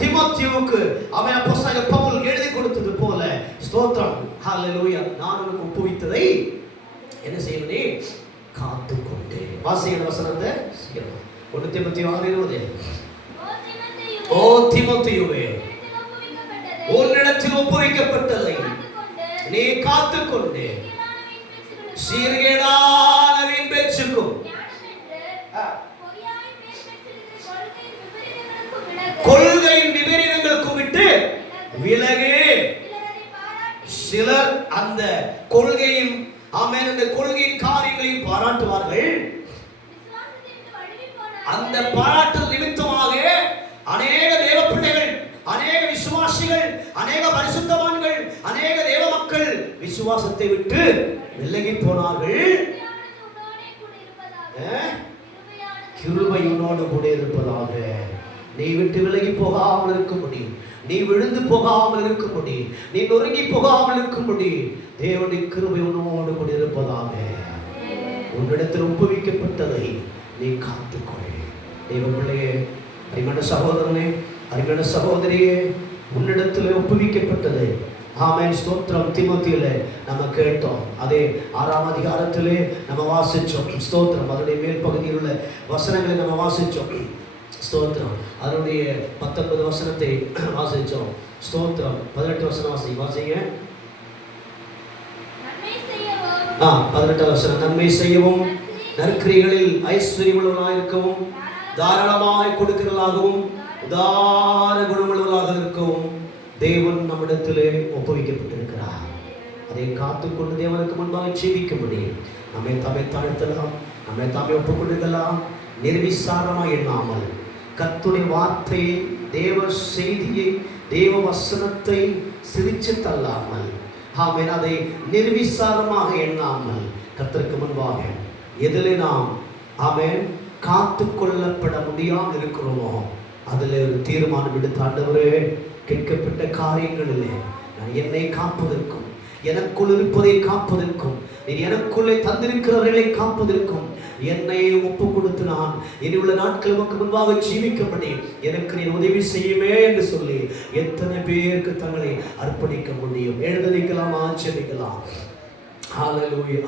தீமோத்தேயுவுக்கு அவன் அப்போஸ்தலன் பவுல் எழுதி கொடுத்தது போல, ஸ்தோத்திரம், ஹல்லேலூயா, நான் உனக்கு ஒப்புவித்ததை என்ன செய்வதே? காத்துக்கொண்டு. வாசிக்கிற வசனத்தை 1 தீமோத்தேயு 6:20. ஓ தீமோத்தேயுவே, உன்னிடத்தில் ஒப்புவிக்கப்பட்டதை நீ காத்துக்கொண்டு சீர்கேடான வீண் பேச்சுக்கும் கொள்கையின் விபரீதங்களுக்கும் விட்டு விலகு. சிலர் அந்த கொள்கையும் அந்த கொள்கையின் காரியங்களையும் பாராட்டுவார்கள். அந்த பாராட்டு நிமித்தமாக அநேக தேவ பிள்ளைகள், அநேக விசுவாசிகள், அநேக பரிசுத்தவான்கள், அநேக தேவ மக்கள் விசுவாசத்தை விட்டு விலகி போனார்கள். கிருபை உன்னோடு கூட இருப்பதாக. நீ விட்டு விலகி போகாமல் இருக்கும்படி, நீ விழுந்து போகாமல் இருக்கும்படி, நீ நொறுங்கி போகாமல் இருக்கும்படி தேவனுடைய கிருபை உன்னோடு கூட இருப்பதாக. உன்னிடத்தில் ஒப்புவிக்கப்பட்டதை நீ காத்துக்கொள். தேவ பிள்ளையே, அருமையான சகோதரனே, அருமையான சகோதரியே, உன்னிடத்தில் ஒப்புவிக்கப்பட்டது. ஆமென், ஸ்தோத்திரம். தீமோத்தேயுல நம்ம கேட்டோம், அதே 6ஆம் அதிகாரத்திலே நம்ம வாசிச்சோம். ஸ்தோத்திரம். அதனுடைய மேல் பகுதியில் உள்ள வசனங்களை நம்ம வாசிச்சோம். ஸ்தோத்திரம். அதனுடைய 19 வசனத்தை வாசிச்சோம். ஸ்தோத்திரம். 18 வசனம் வாசிங்க. 18 வசனம். நன்மை செய்யவும், நற்கிரிகளில் ஐஸ்வர்யமுள்ளவர்களாக இருக்கவும், தாராளமாய் கொடுக்கிறவர்களாகவும், உதார குணமுள்ளவர்களாக இருக்கவும் தேவன் நம்மிடத்திலே ஒப்புவிக்கப்பட்டிருக்கிறார். அதை காத்துக்கொண்டு தேவனுக்கு முன்பாக ஜீவிக்கும்படி நம்மை தாமே தாழ்த்தலாம், நம்மை தாமே ஒப்புக்கொடுக்கலாம். நிர்விசாரமாய் எண்ணாமல் கர்த்தருடைய வார்த்தையை, தேவ செய்தியை, தேவ வசனத்தை சிரிச்சு தள்ளாமல், ஆமென், அதை நிர்விசாரமாக எண்ணாமல் கர்த்தருக்கு முன்பாக எதிலே நாம் ஆமென் காத்து கொள்ளப்பட முடியாமல் இருக்கிறோமோ அதில் ஒரு தீர்மானம் எடுத்து, ஆண்டவரே, கேட்கப்பட்ட காரியங்களிலே நான் என்னை காப்பதற்கும், எனக்குள் இருப்பதை காப்பதற்கும், எனக்குள்ளே தந்திருக்கிறவர்களை காப்பதற்கும் என்னை ஒப்பு கொடுத்து நான் இனி உள்ள நாட்கள் உமக்கு முன்பாக ஜீவிக்கும்படி எனக்கு நீ உதவி செய்யுமே என்று சொல்லி எத்தனை பேருக்கு தங்களை அர்ப்பணிக்க முடியும்? எழுத நிற்கலாம், ஆச்சரிக்கலாம். ஹல்லேலூயா.